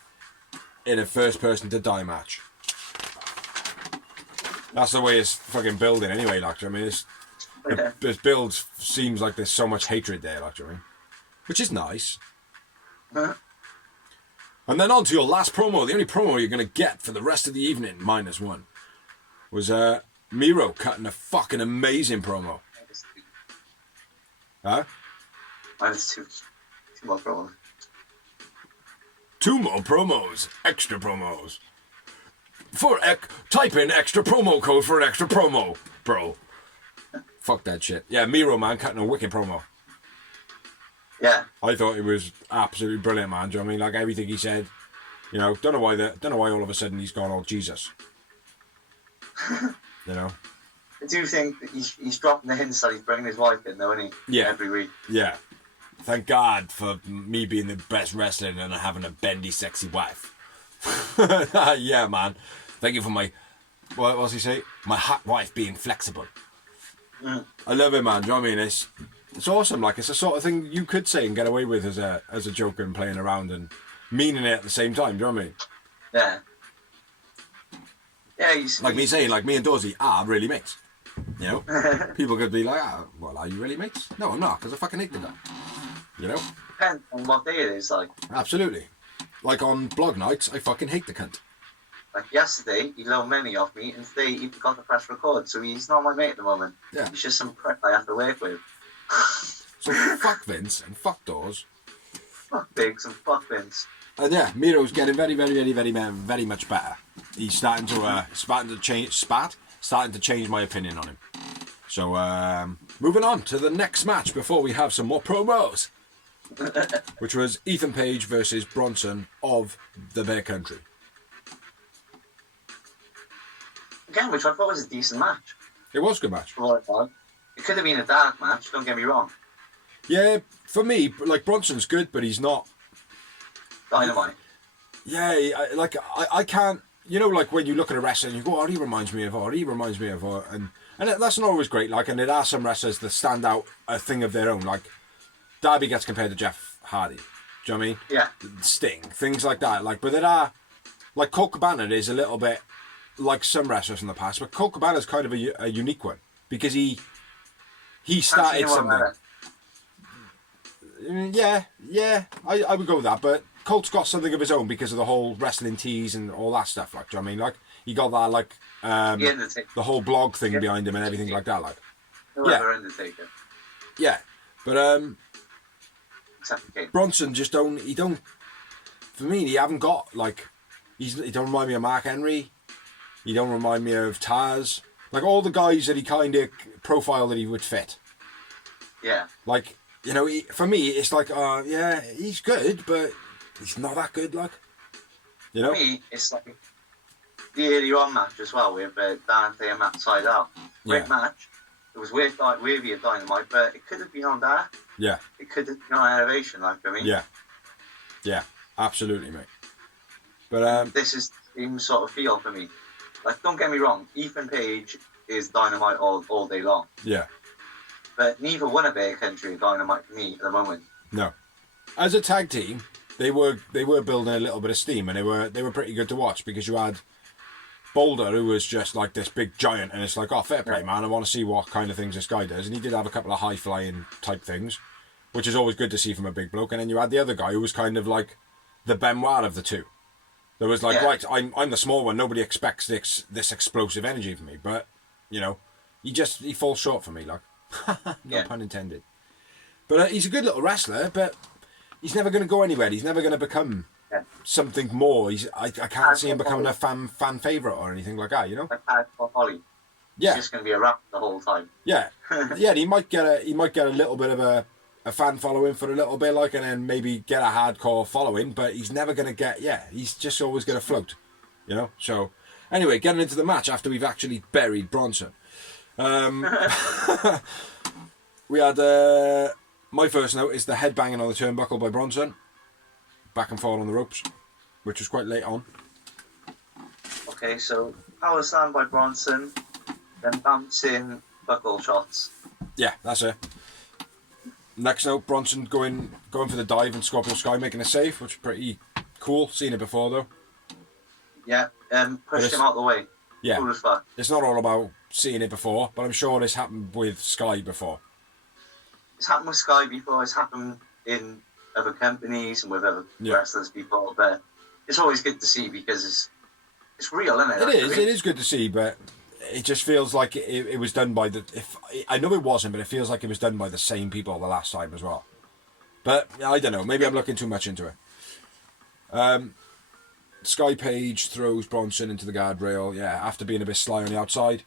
in a first person to die match. That's the way it's fucking building anyway, like, I mean, this build seems like there's so much hatred there, like, I mean, which is nice. Huh? And then on to your last promo, the only promo you're going to get for the rest of the evening, -1, was Miro cutting a fucking amazing promo. Huh? -2. 2 more promos. 2 more promos, extra promos. Type in extra promo code for an extra promo, bro. Fuck that shit. Yeah, Miro, man, cutting a wicked promo. Yeah. I thought it was absolutely brilliant, man. Do you know what I mean? Like everything he said, you know, don't know why all of a sudden he's gone all Jesus. You know? I do think that he's dropping the hints that he's bringing his wife in, though, isn't he? Yeah. Every week. Yeah. Thank God for me being the best wrestler and having a bendy, sexy wife. Yeah, man. Thank you for my, what does he say? My hot wife being flexible. Mm. I love it, man. Do you know what I mean? It's awesome. Like, it's the sort of thing you could say and get away with as a joker and playing around and meaning it at the same time. Do you know what I mean? Yeah. Yeah, like me saying, like, me and Dorsey are really mates. You know? People could be like, well, are you really mates? No, I'm not, because I fucking hate the guy. You know? Depends on what day it is, like. Absolutely. Like on blog nights, I fucking hate the cunt. Like yesterday, he loaned money off me, and today he forgot to press record, so he's not my mate at the moment. Yeah. He's just some prick I have to work with. So fuck Vince and fuck Dawes. Fuck Biggs and fuck Vince. And yeah, Miro's getting very much better. He's starting to change my opinion on him. So moving on to the next match before we have some more promos, which was Ethan Page versus Bronson of the Bear Country. Again, which I thought was a decent match. It was a good match. It could have been a dark match, don't get me wrong. Yeah, for me, like, Bronson's good, but he's not Dynamite. Yeah, I can't, you know, like when you look at a wrestler and you go, oh, he reminds me of her, and that's not always great, like, and there are some wrestlers that stand out a thing of their own, like Darby gets compared to Jeff Hardy, do you know what I mean? Yeah. Sting, things like that, like, but there are, like, Colt Cabana is a little bit like some wrestlers in the past, but Colt Cabana is kind of a unique one, because he started something. Yeah, I would go with that, but Colt's got something of his own because of the whole wrestling tees and all that stuff, like, do you know what I mean? Like, he got that, like, the whole blog thing behind him and everything like that, like. Undertaker. Yeah, but, Exactly. Bronson just don't, for me, he haven't got, like, he don't remind me of Mark Henry, he don't remind me of Taz, like, all the guys that he kind of profile that he would fit. Yeah. Like, you know, for me, it's like, yeah, he's good, but he's not that good, like, you know? For me, it's like the earlier on match as well with Dante and Matt Side Out. Great match. It was worthy of Dynamite, but it could have been on that. Yeah. It could have been on Elevation, like, I mean. Yeah. Yeah, absolutely, mate. But, this is the same sort of feel for me. Like, don't get me wrong, Ethan Page is Dynamite all day long. Yeah. But neither one of Bear Country is Dynamite for me at the moment. No. As a tag team, they were building a little bit of steam, and they were pretty good to watch, because you had Boulder, who was just like this big giant, and it's like, oh, fair play, man, I want to see what kind of things this guy does, and he did have a couple of high-flying type things, which is always good to see from a big bloke, and then you had the other guy who was kind of like the Benoit of the two. There was like, right, I'm the small one, nobody expects this explosive energy from me, but, you know, he falls short for me, like. No pun intended. But he's a good little wrestler, but he's never going to go anywhere. He's never going to become something more. I can't see him becoming a fan favourite or anything like that, you know? Like Holly. Yeah. He's just going to be a rap the whole time. Yeah. Yeah, he might get a little bit of a fan following for a little bit, like, and then maybe get a hardcore following, but he's never going to get, he's just always going to float, you know? So, anyway, getting into the match after we've actually buried Bronson. We had my first note is the head banging on the turnbuckle by Bronson, back and forth on the ropes, which was quite late on. Okay, so power slam by Bronson, then bouncing buckle shots. Yeah, that's it. Next note, Bronson going for the dive and Scorpio Sky making a save, which is pretty cool. Seen it before though. Yeah, pushed him out the way. Yeah. Cool as fuck. It's not all about seeing it before, but I'm sure this happened with Sky before. It's happened with Sky before. It's happened in other companies and with other wrestlers before. But it's always good to see because it's real, isn't it? It is good to see, but it just feels like it was done by I know it wasn't, but it feels like it was done by the same people the last time as well. But I don't know. Maybe I'm looking too much into it. Sky Page throws Bronson into the guardrail. Yeah, after being a bit sly on the outside,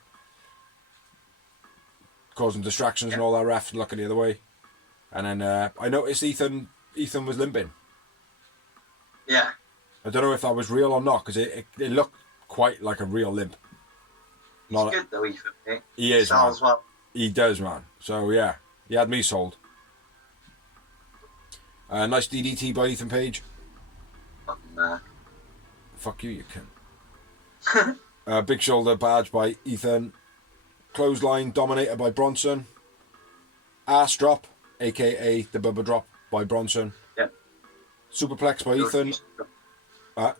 causing distractions and all that. Ref looking the other way, and then I noticed Ethan was limping. Yeah. I don't know if that was real or not because it looked quite like a real limp. He's good though, Ethan. He is, man. Well. He does, man. So yeah, he had me sold. Nice DDT by Ethan Page. Fuck you cunt. Big shoulder badge by Ethan. Clothesline dominator by Bronson. Ass drop, aka the Bubba drop by Bronson. Yep. Superplex by Ethan. The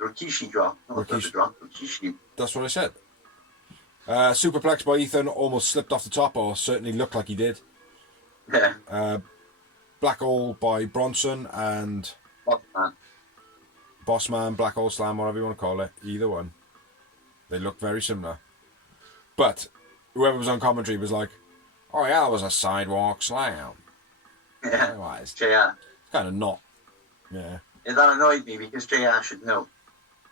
Rikishi drop. Not the Bubba drop. Rikishi. That's what I said. Superplex by Ethan almost slipped off the top, or certainly looked like he did. Yeah. Black Hole by Bronson and Bossman, Black Hole Slam, whatever you want to call it. Either one. They look very similar. But whoever was on commentary was like, oh yeah, that was a sidewalk slam. Yeah. Otherwise, JR. Kind of not. Yeah. Yeah, that annoyed me because JR should know.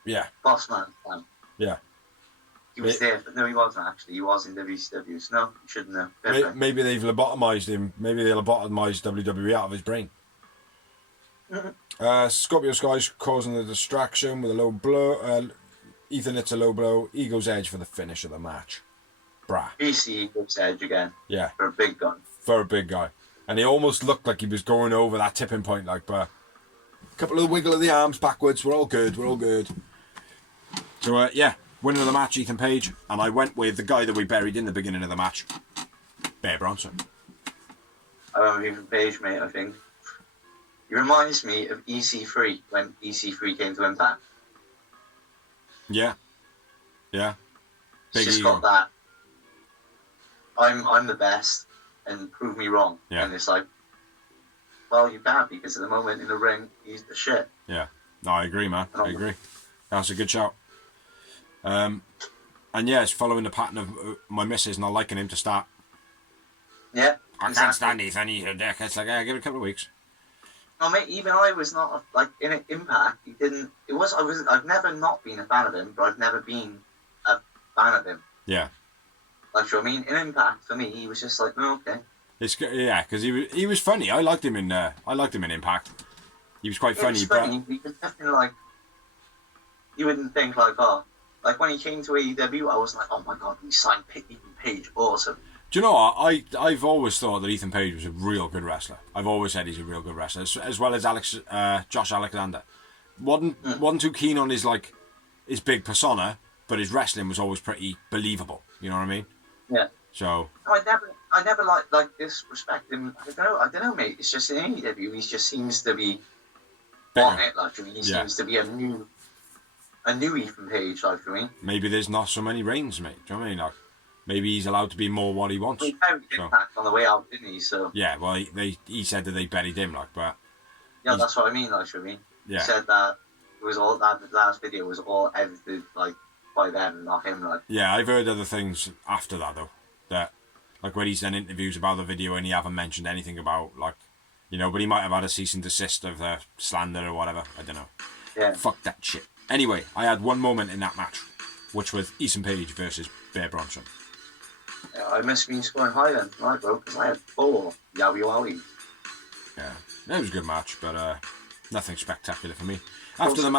Yeah. Bossman. Yeah. He was there, but no, he wasn't actually. He was in WCW, so no, he shouldn't know. Maybe they've lobotomized him. Maybe they'll lobotomize WWE out of his brain. Scorpio Sky's causing the distraction with a low blow. Ethan hits a low blow. Ego's Edge for the finish of the match. Brah. BC Ego's Edge again. Yeah. For a big guy. For a big guy. And he almost looked like he was going over that tipping point, like, but a couple of wiggle of the arms backwards. We're all good. So, yeah. Winner of the match, Ethan Page, and I went with the guy that we buried in the beginning of the match, Bear Bronson. I remember Ethan Page, mate, I think. He reminds me of EC3 when EC3 came to Impact. Yeah. Yeah. Big just ego. got that. I'm the best, and prove me wrong. Yeah. And it's like, well, you can't because at the moment in the ring, he's the shit. Yeah. No, I agree, man. I agree. That's a good shout. And yeah, it's following the pattern of my missus not liking him to start. Yeah, I can't stand Ethan. He's a dick. It's like, give it a couple of weeks. No, mate. Even I was not like in an Impact. He didn't. It was. I was. I've never not been a fan of him, but I've never been a fan of him. Yeah. Like, I mean, in Impact for me, he was just like, oh, okay. It's because he was funny. I liked him in Impact. He was quite funny, but he was definitely like. You wouldn't think like, oh. Like, when he came to AEW, I was like, oh my god, he signed Ethan Page, awesome. Do you know what? I've always thought that Ethan Page was a real good wrestler. I've always said he's a real good wrestler, as well as Josh Alexander. Wasn't too keen on his big persona, but his wrestling was always pretty believable. You know what I mean? Yeah. So. I never like disrespect him. I don't know, mate. It's just in AEW, he just seems to be on it. Like, I mean, he seems to be a new Ethan Page, like, for me. Maybe there's not so many reigns, mate. Do you know what I mean? Like, maybe he's allowed to be more what he wants. He carried Impact on the way out, didn't he? So. Yeah, well, he said that they buried him, but. Yeah, that's what I mean, like, for me. Yeah. He said that it was all that last video was all edited, like, by them, not him, like. Yeah, I've heard other things after that, though. That, like, when he's done interviews about the video and he haven't mentioned anything about, like, but he might have had a cease and desist of the slander or whatever. I don't know. Yeah. Fuck that shit. Anyway, I had one moment in that match, which was Ethan Page versus Bear Bronson. Yeah, I must have been scoring high then tonight, bro, because I had 4 Yowie Wowies. Yeah, it was a good match, but nothing spectacular for me. After the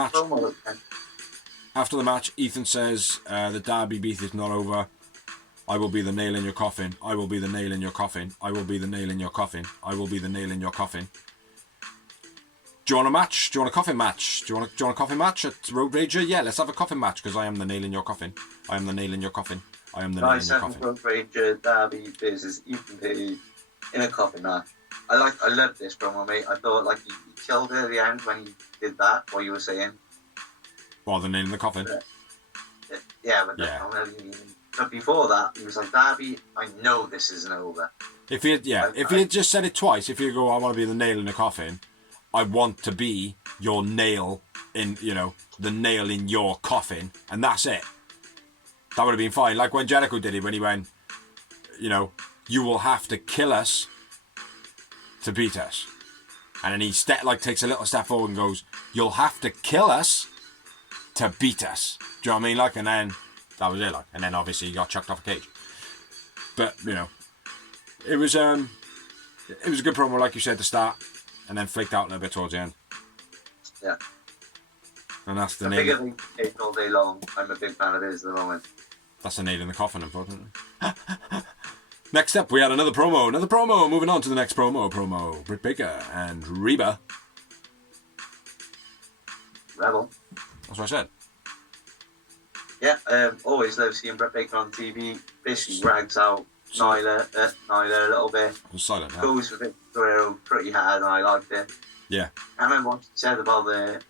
match, Ethan says, the Derby beef is not over. I will be the nail in your coffin. I will be the nail in your coffin. I will be the nail in your coffin. I will be the nail in your coffin. Do you want a match? Do you want a coffin match? Do you want a coffin match at Road Rager? Yeah, let's have a coffin match because I am the nail in your coffin. I am the nail in your coffin. I am the nail in your coffin. Road Rager Derby versus Ethan Page in a coffin match. I love this promo, mate. I thought like he killed it at the end when he did that. What you were saying? Well, the nail in the coffin. Yeah, but Yeah. but before that, he was like, Darby, I know this isn't over. If he had just said it twice, if you go, I want to be the nail in the coffin, I want to be your nail in, the nail in your coffin, and that's it. That would have been fine. Like when Jericho did it, when he went, you will have to kill us to beat us. And then he takes a little step forward and goes, you'll have to kill us to beat us. Do you know what I mean? And then that was it. And then obviously he got chucked off a cage. But, it was a good promo, like you said, to start, and then flaked out a little bit towards the end. Yeah. And that's the bigger nail. thing all day long. I'm a big fan of his at the moment. That's the nail in the coffin, unfortunately. Next up, we had another promo. Moving on to the next promo. Britt Baker and Reba. Rebel. That's what I said. Yeah, always love seeing Britt Baker on TV. Basically rags out Nyla a little bit. I was silent now. Goes with it pretty hard, and I liked it. Yeah. I remember what she said about there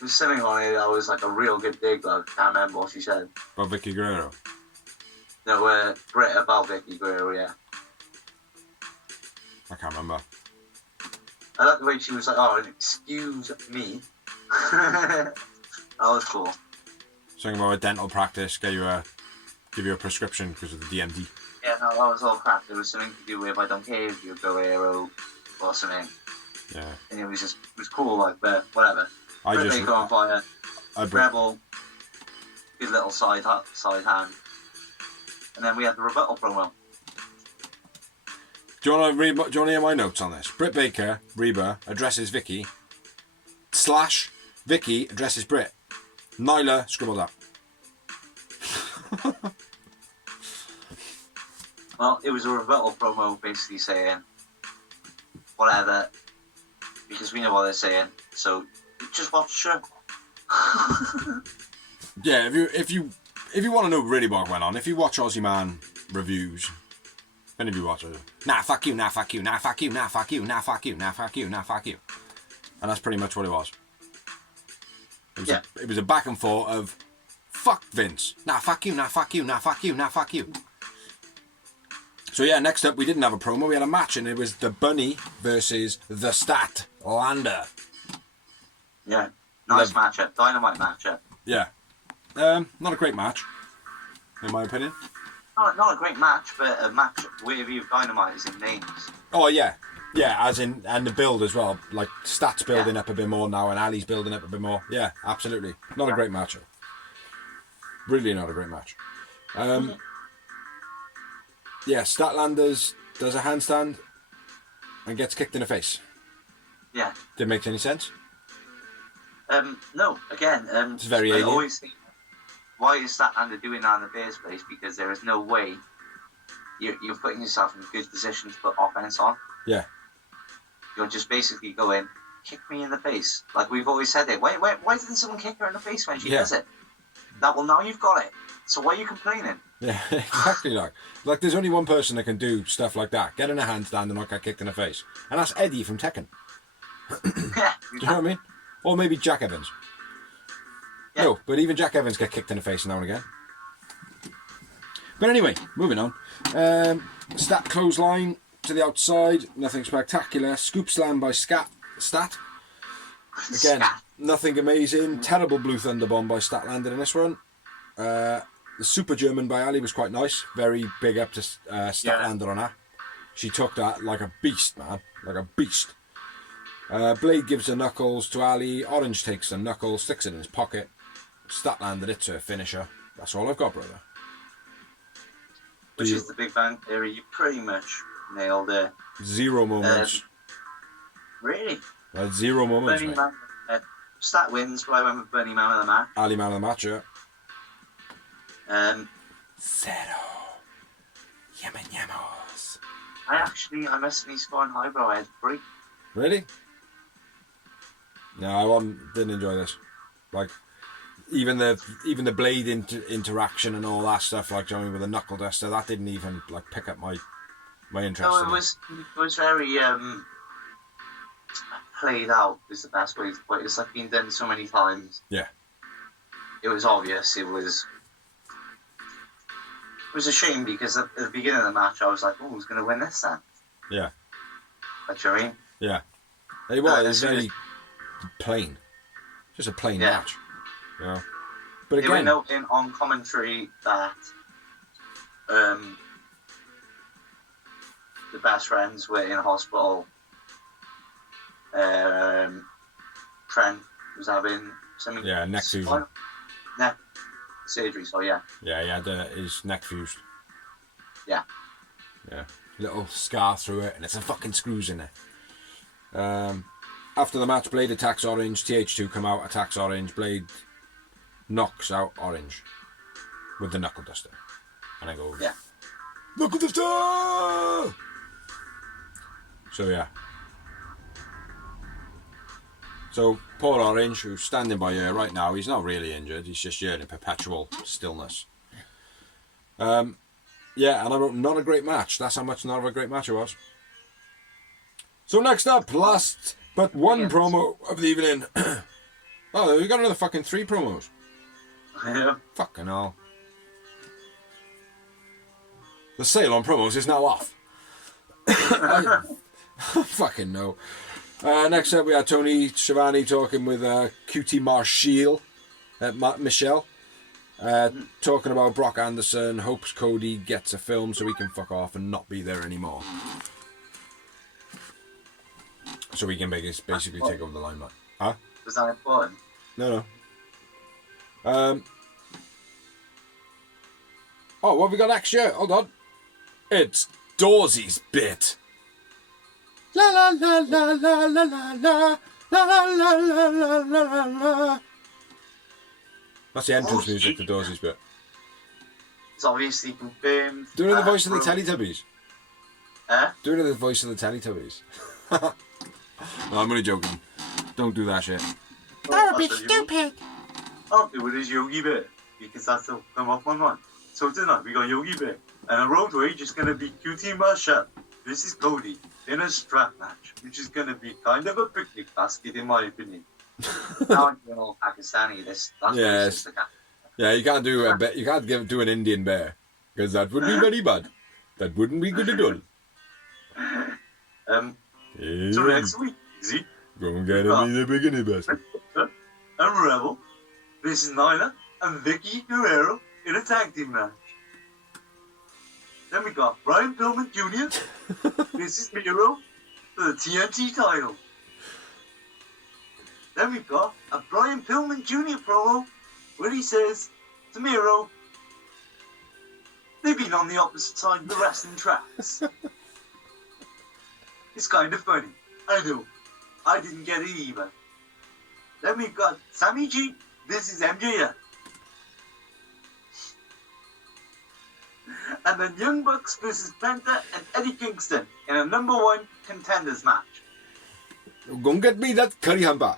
was something on it that was like a real good dig. I can't remember what she said. About Vicky Guerrero. No, Britt about Vicky Guerrero, yeah. I can't remember. I like the way she was like, oh, excuse me. That was cool. Something about a dental practice, give you a prescription because of the DMD. Yeah, no, that was all crap. There was something to do with I don't care if you're Guerrero or something. Yeah. And it was cool, but whatever. Britt Baker on fire. Rebel. Good little side hand. And then we had the rebuttal promo. Do you want to hear my notes on this? Britt Baker, Reba, addresses Vicky. / Vicky addresses Britt. Nyla scribbled up. Well, it was a rebuttal promo basically saying whatever, because we know what they're saying, so just watch the show. Yeah, if you want to know really what went on, if you watch Aussie Man reviews, if any of you watch it, nah, fuck you, nah, fuck you, nah, fuck you, nah, fuck you, nah, fuck you, nah, fuck you, nah, fuck you. And that's pretty much what it was. It was a back and forth of fuck Vince, nah, fuck you, nah, fuck you, nah, fuck you, nah, fuck you. So yeah, next up we didn't have a promo, we had a match, and it was the Bunny versus the Statlander. Yeah, nice matchup, dynamite matchup. Yeah. Not a great match, in my opinion. Not a great match, but a match worthy of Dynamite is in names. Oh yeah, as in, and the build as well. Like Stats building up a bit more now, and Ali's building up a bit more. Yeah, absolutely. Not a great match. Really not a great match. Yeah, Statlanders does a handstand and gets kicked in the face. Yeah. Didn't make any sense. No, again, it's very I alien. always think, why is Statlander doing that in the first place? Because there is no way you're putting yourself in a good position to put offense on. Yeah. You're just basically going, kick me in the face. Like we've always said it. Why didn't someone kick her in the face when she does it? Now you've got it. So why are you complaining? Yeah, exactly. Like there's only one person that can do stuff like that. Get in a handstand and not get kicked in the face. And that's Eddie from Tekken. Yeah. Do you know what I mean? Or maybe Jack Evans. Yeah. No, but even Jack Evans get kicked in the face now and again. But anyway, moving on. Stat clothesline to the outside. Nothing spectacular. Scoop slam by Stat. Again, nothing amazing. Terrible Blue Thunder Bomb by Statlander in this one. The Super German by Ali was quite nice. Very big up to Statlander on that. She took that like a beast, man. Like a beast. Blade gives the knuckles to Ali. Orange takes the knuckles, sticks it in his pocket. Statlander, it's her finisher. That's all I've got, brother. Which is the Big Bang Theory. You pretty much nailed it. 0 moments. Really? 0 moments, mate. Stat wins, but I went with Bernie man of the match. Ali man of the match, yeah. 0. Yamos. I must be scoring highbrow. I had 3. Really? No, I didn't enjoy this. Like, even the blade interaction and all that stuff, like Johnny with the knuckle duster, that didn't even like pick up my interest. No, it was very played out. Is the best way to put it. It's like been done so many times. Yeah. it was obvious. It was a shame because at the beginning of the match, I was like, "Oh, who's going to win this then?" Yeah. That's what I mean. Yeah. It was very plain. Just a plain match. You know? But They were again, noting on commentary that the best friends were in hospital. Trent was having something. Yeah, neck fusion. Neck surgery. So yeah. Yeah, he had his neck fused. Yeah. Yeah. Little scar through it, and it's a fucking screws in it. After the match, Blade attacks Orange. TH2 come out, attacks Orange. Blade knocks out Orange with the knuckle duster, and I go, yeah, knuckle duster. So yeah. So poor Orange, who's standing by here right now, he's not really injured. He's just here in perpetual stillness. Yeah, and I wrote not a great match. That's how much not a great match it was. So next up, last but one promo of the evening. Oh, we got another fucking 3 promos. Yeah. Fucking hell. The sale on promos is now off. Fucking no. Next up, we had Tony Schiavone talking with QT Michelle. Talking about Brock Anderson, hopes Cody gets a film so he can fuck off and not be there anymore. So we can basically take over the limelight. Huh? Was that important? No. Oh, what have we got next year? Hold on. It's Dawsy's bit. La la la la la la la la la la la la la la. That's the entrance music for Dawsy's bit. It's obviously confirmed. Do it in the voice of the Teletubbies. Eh? Do it in the voice of the Teletubbies. No, I'm only joking. Don't do that shit. That would be stupid. I'll do it as Yogi Bear because that's what come off my mind. So tonight we got Yogi Bear and a road rage is going to be QT Marshall. This is Cody in a strap match, which is going to be kind of a picnic basket in my opinion. Now I'm doing all Pakistani. That's Yes. Yeah, you can't do you can't do an Indian bear because that would be very bad. That wouldn't be good at all. So next week, see? Go and get me the bikini basket. And Rebel versus Nyla and Vicky Guerrero in a tag team match. Then we got Brian Pillman Jr. versus Miro for the TNT title. Then we got a Brian Pillman Jr. promo where he says to Miro, they've been on the opposite side of the wrestling tracks. It's kind of funny. I know. I didn't get it either. Then we've got Sammy G. This is MJF. And then Young Bucks versus Penta and Eddie Kingston in a #1 contenders match. Go and get me that curry hamper.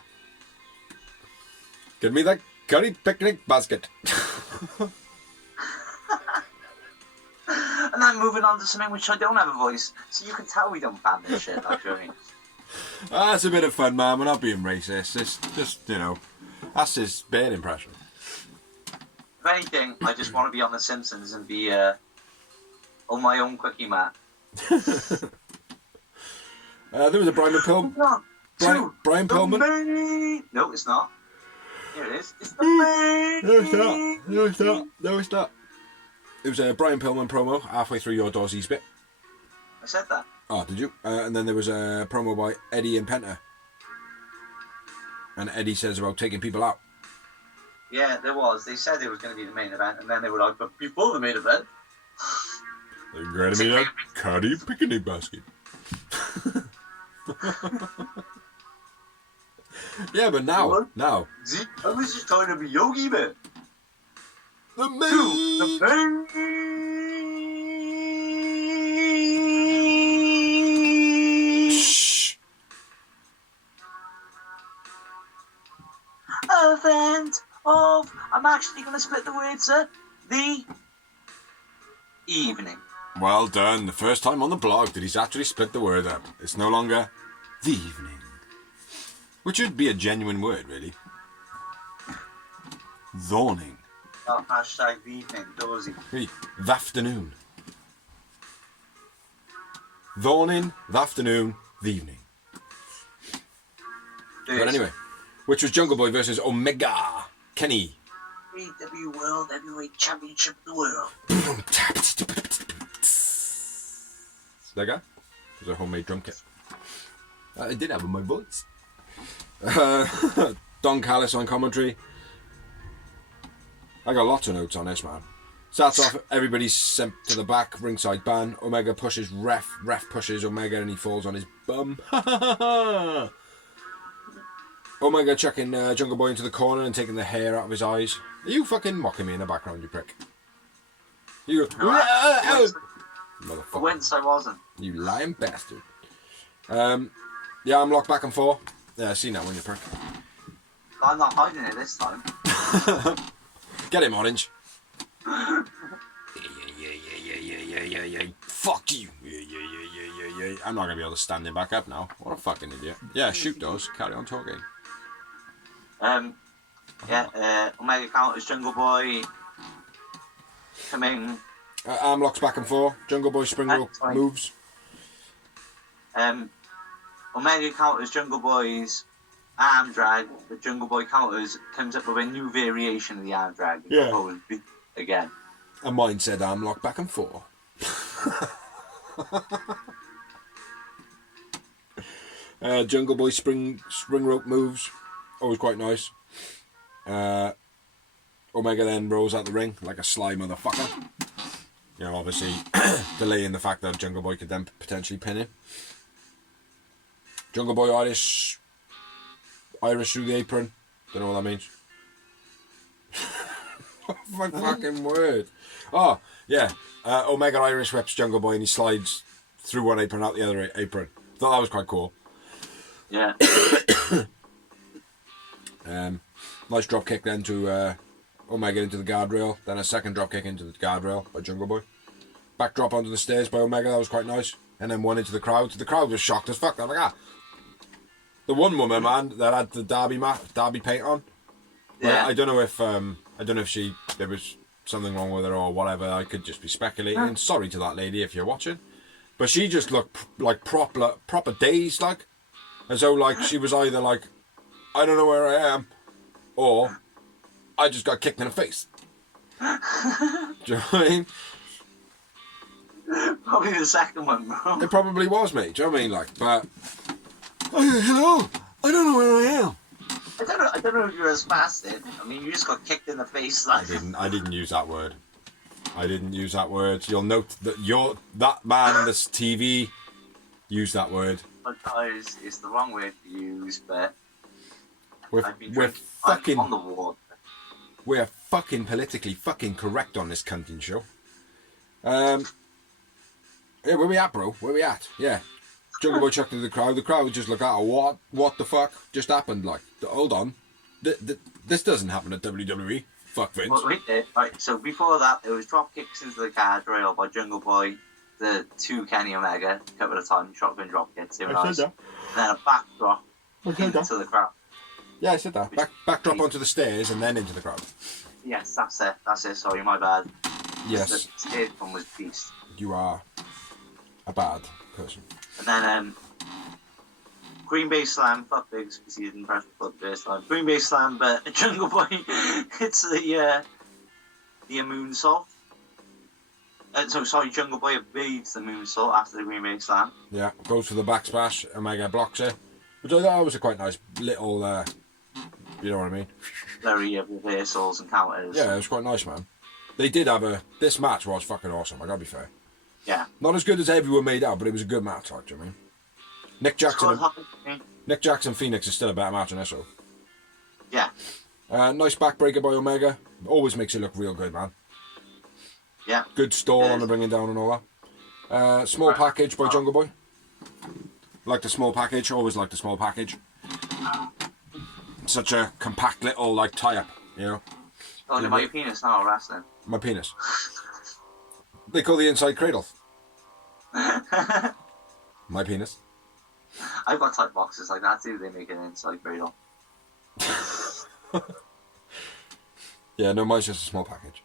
Get me that curry picnic basket. And then moving on to something which I don't have a voice, so you can tell we don't ban this shit, like, you know what I mean? That's a bit of fun, man. We're not being racist. It's just, that's his bad impression. If anything, I just want to be on The Simpsons and be on my own quickie mat. There was a Brian Pillman. Brian Pillman. No, it's not. Here it is. It's the main. No, it's not. No, it's not. No, it's not. It was a Brian Pillman promo halfway through your Dawsy's bit. I said that. Oh, did you? And then there was a promo by Eddie and Penta. And Eddie says about taking people out. Yeah, there was. They said it was going to be the main event, and then they were like, but before the main event... They're going to be a curry picnic basket. Yeah, but now. See, I was just trying to be Yogi Man. The main. Shh. Event of... I'm actually going to split the words, sir. The evening. Well done. The first time on the blog that he's actually split the word up. It's no longer the evening. Which would be a genuine word, really. Dawning. Oh, hashtag the evening, dozy. Hey, the afternoon. Dawning, the afternoon, the evening. But anyway, which was Jungle Boy versus Omega Kenny. AEW World Heavyweight Championship of the world. That guy? It was a homemade drum kit. I did have in my voice. Don Callis on commentary. I got lots of notes on this, man. Starts off, everybody's sent to the back, ringside ban. Omega pushes ref pushes Omega and he falls on his bum. Omega chucking Jungle Boy into the corner and taking the hair out of his eyes. Are you fucking mocking me in the background, you prick? You go, For once I wasn't. You lying bastard. Yeah, I'm locked back and forth. Yeah, I seen that one, you prick. I'm not hiding it this time. Get him, Orange. Yeah. Fuck you. Yeah. I'm not gonna be able to stand him back up now. What a fucking idiot. Yeah, shoot those. Carry on talking. Omega counters Jungle Boy. Coming. Arm locks back and forth. Jungle Boy spring rope moves. Omega counters Jungle Boy's arm drag. The Jungle Boy counters comes up with a new variation of the arm drag. Yeah. Again. And mine said arm lock back and forth. Jungle Boy spring rope moves. Always quite nice. Omega then rolls out the ring like a sly motherfucker. You know, obviously delaying the fact that Jungle Boy could then potentially pin him. Jungle Boy Irish through the apron. Don't know what that means. My fucking word. Oh, yeah. Omega Irish whips Jungle Boy and he slides through one apron out the other apron. Thought that was quite cool. Yeah. Nice drop kick then to Omega into the guardrail. Then a second drop kick into the guardrail by Jungle Boy. Back drop onto the stairs by Omega. That was quite nice. And then one into the crowd. The crowd was shocked as fuck. They're like, The one woman, man, that had the Derby paint on. Yeah. I don't know if there was something wrong with her or whatever. I could just be speculating. Sorry to that lady if you're watching. But she just looked like proper dazed, like. As though like she was either like, I don't know where I am, or I just got kicked in the face. Do you know what I mean? Probably the second one, bro. It probably was, mate. Do you know what I mean? Like, but hello, I don't know where I am. I don't know if you're as fasted. I mean, you just got kicked in the face. Like. I didn't use that word. You'll note that that man in this TV used that word. Sometimes it's the wrong word to use, but We're fucking on the wall. We're fucking politically fucking correct on this cunting show. Yeah, where we at, bro? Where we at? Yeah. Jungle Boy chucked into the crowd. The crowd would just look at her. What the fuck just happened? Like, hold on. This doesn't happen at WWE. Fuck Vince. Well, we did. Right, so before that, there was drop kicks into the guardrail by Jungle Boy, the two Kenny Omega, a couple of times, shotgun drop kicks. Then a backdrop into the crowd. Yeah, I said that. Backdrop onto the stairs and then into the crowd. Yes, that's it. Sorry, my bad. Yes. The stairs one was beast. You are a bad person. And then Green Bay Slam, fuck Biggs because he didn't press the club first time. Green Bay Slam, but Jungle Boy hits the moonsault. Jungle Boy evades the moonsault after the Green Bay Slam. Yeah, goes for the back splash. Omega blocks it, which I thought was a quite nice little, you know what I mean? Flurry of reversals and counters. Yeah, it was quite nice, man. They did have this match was fucking awesome, I gotta be fair. Yeah. Not as good as everyone made out, but it was a good match, like, do you know what I mean? Nick Jackson Phoenix is still a better match than this, though. Yeah. Nice backbreaker by Omega. Always makes it look real good, man. Yeah. Good stall on the bringing down and all that. Small package by Jungle Boy. Like the small package. Always like the small package. Such a compact little like tie-up, you know. Talking about your penis now, wrestling. My penis. They call the inside cradle. My penis. I've got tight boxes like that too. They make an inside cradle. Yeah, no, mine's just a small package.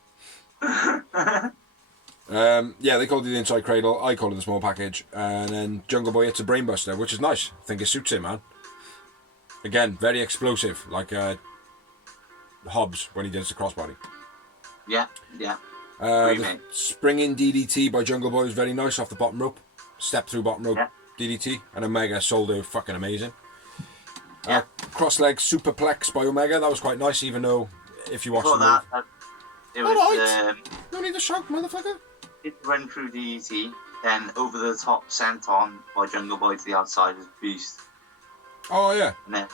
Yeah, they called it the inside cradle. I call it the small package. And then Jungle Boy hits a brainbuster, which is nice. I think it suits him, man. Again, very explosive, like Hobbs when he does the crossbody. Yeah. The springing DDT by Jungle Boy was very nice off the bottom rope. Step through bottom rope DDT. And Omega sold out fucking amazing. Cross leg superplex by Omega. That was quite nice, even though if you watch the move... It was no need to shout, motherfucker. it run through DDT, then over the top sent on by Jungle Boy to the outside as Beast. Oh, yeah. And then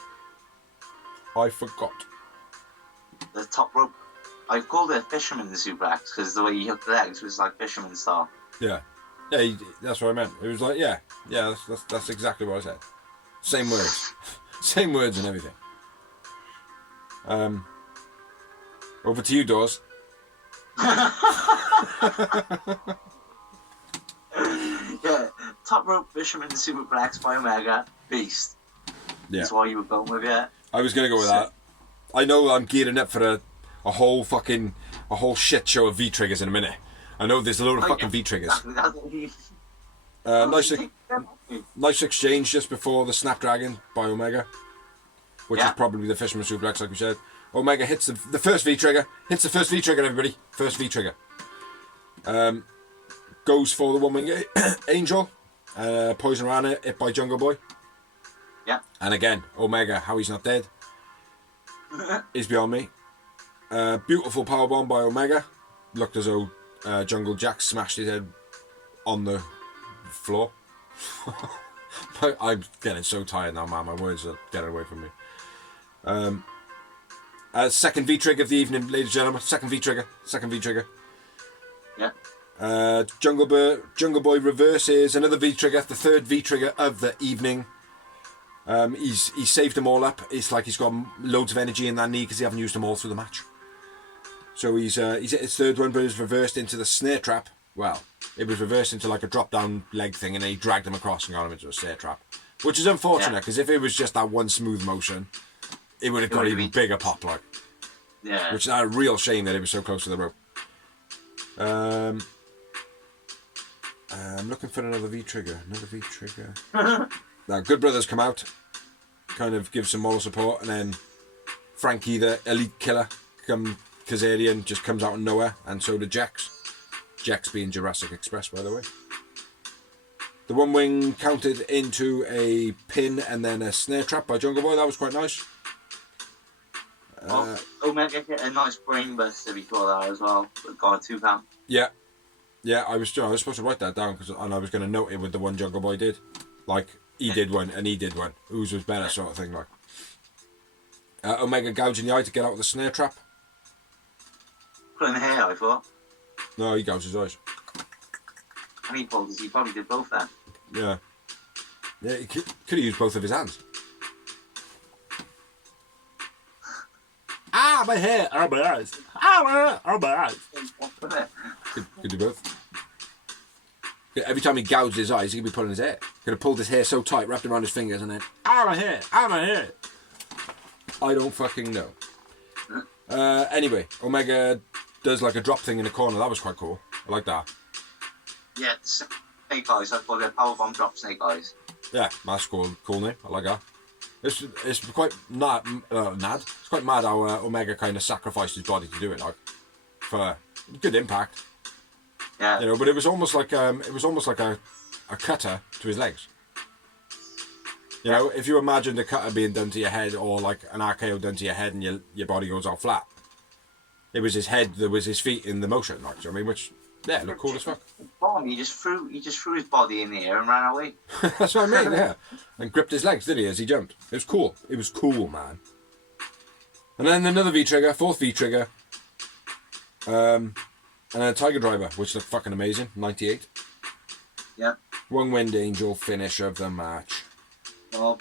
I forgot. the top rope. I called it a fisherman suplex because the way he hooked the legs was like fisherman style. Yeah. Yeah, that's what I meant. It was like, yeah, that's exactly what I said. Same words. Same words and everything. Over to you, Dawes. Yeah, top rope fisherman superplex by Omega, Beast. Yeah. That's why you were going with it. I was going to go with that. I know I'm gearing up for a whole shit show of V-triggers in a minute. I know there's a load of fucking V-triggers. Nice exchange just before the Snapdragon by Omega, which is probably the fisherman suplex, like we said. Omega hits the first V-trigger. Hits the first V-trigger, everybody. First V-trigger. Goes for the one-wing angel. Poison around it, hit by Jungle Boy. Yeah. And again, Omega, how he's not dead is beyond me. Beautiful powerbomb by Omega. Looked as though Jungle Jack smashed his head on the floor. I'm getting so tired now, man. My words are getting away from me. Second V-trigger of the evening, ladies and gentlemen. Second V-trigger. Yeah. Jungle Boy reverses another V-trigger, the third V-trigger of the evening. He's saved them all up. It's like he's got loads of energy in that knee because he haven't used them all through the match. So he's hit his third one, but it's reversed into the snare trap. Well, it was reversed into like a drop-down leg thing, and then he dragged him across and got him into a snare trap, which is unfortunate because if it was just that one smooth motion, it would have got even bigger pop, like. Yeah. Which is a real shame that it was so close to the rope. I'm looking for another V-trigger. Now, Good Brothers come out, kind of give some moral support, and then Frankie, the elite killer, Kazarian, just comes out of nowhere, and so did Jax. Jax being Jurassic Express, by the way. The one wing counted into a pin and then a snare trap by Jungle Boy. That was quite nice. Omega hit a nice brain buster before that as well, but got a 2 count. Yeah, I was supposed to write that down and I was going to note it with the one Jungle Boy did. Like, he did one and he did one. Whose was better, sort of thing, like. Omega gouging the eye to get out of the snare trap. Pulling the hair, I thought. No, he gouged his eyes. And he probably did both then. Yeah. Yeah, he could have used both of his hands. Ah, my hair! Ah, my eyes! Ah, my eyes! Could do both. Every time he gouged his eyes, he could be pulling his hair. Could have pulled his hair so tight, wrapped around his fingers, and then, ah, my hair! Ah, my hair! I don't fucking know. Anyway, Omega does like a drop thing in the corner. That was quite cool. I like that. Yeah, Snake Eyes. I call it powerbomb drop Snake Eyes. Yeah, that's cool name. I like that. It's quite mad. It's quite mad how Omega kind of sacrificed his body to do it, like for good impact. Yeah. You know, but it was almost like a cutter to his legs. You know, if you imagine the cutter being done to your head or like an RKO done to your head and your body goes all flat, it was his head, there was his feet in the motion, like, you know what I mean? Which, yeah, looked cool as fuck. He just threw his body in the air and ran away. That's what I mean, yeah. And gripped his legs, did he, as he jumped? It was cool. It was cool, man. And then another V-trigger, fourth V-trigger. And then a Tiger Driver, which looked fucking amazing, 98. Yeah. One Wind Angel finish of the match. Well,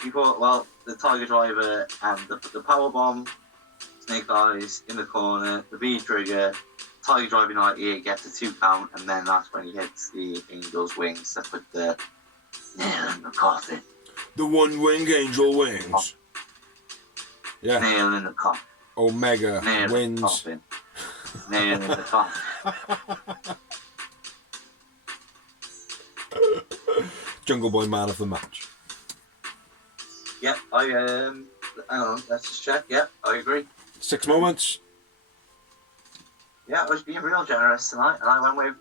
the Tiger Driver and the powerbomb, Snake Eyes in the corner, the V-trigger, Tiger Driver 98 gets a 2 count, and then that's when he hits the Angel's wings to put the nail in the coffin. The One Wing Angel wings. Yeah. Nail in the coffin. Omega nail wins. In the coffin. nailing in the top. Jungle Boy man of the match. Yep, hang on, let's just check. Yep, I agree. 6 moments. Yeah, I was being real generous tonight, and I went with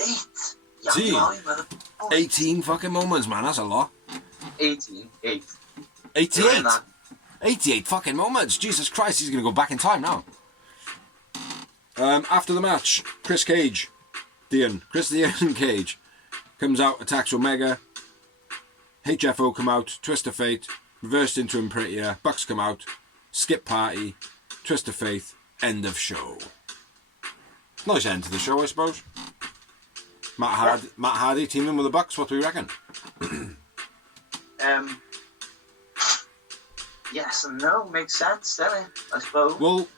8. Yeah, Gee. mother. 18 fucking moments, man. That's a lot. 18, 8. 88. 88 fucking moments. Jesus Christ, he's going to go back in time now. After the match, Chris Cage Cage comes out, attacks Omega. HFO come out, Twist of Fate, reversed into him prettier. Bucks come out, skip party, Twist of Fate, end of show. Nice end to the show, I suppose. Matt Hardy teaming with the Bucks. What do we reckon? Yes and no, makes sense, doesn't it? I suppose. Well,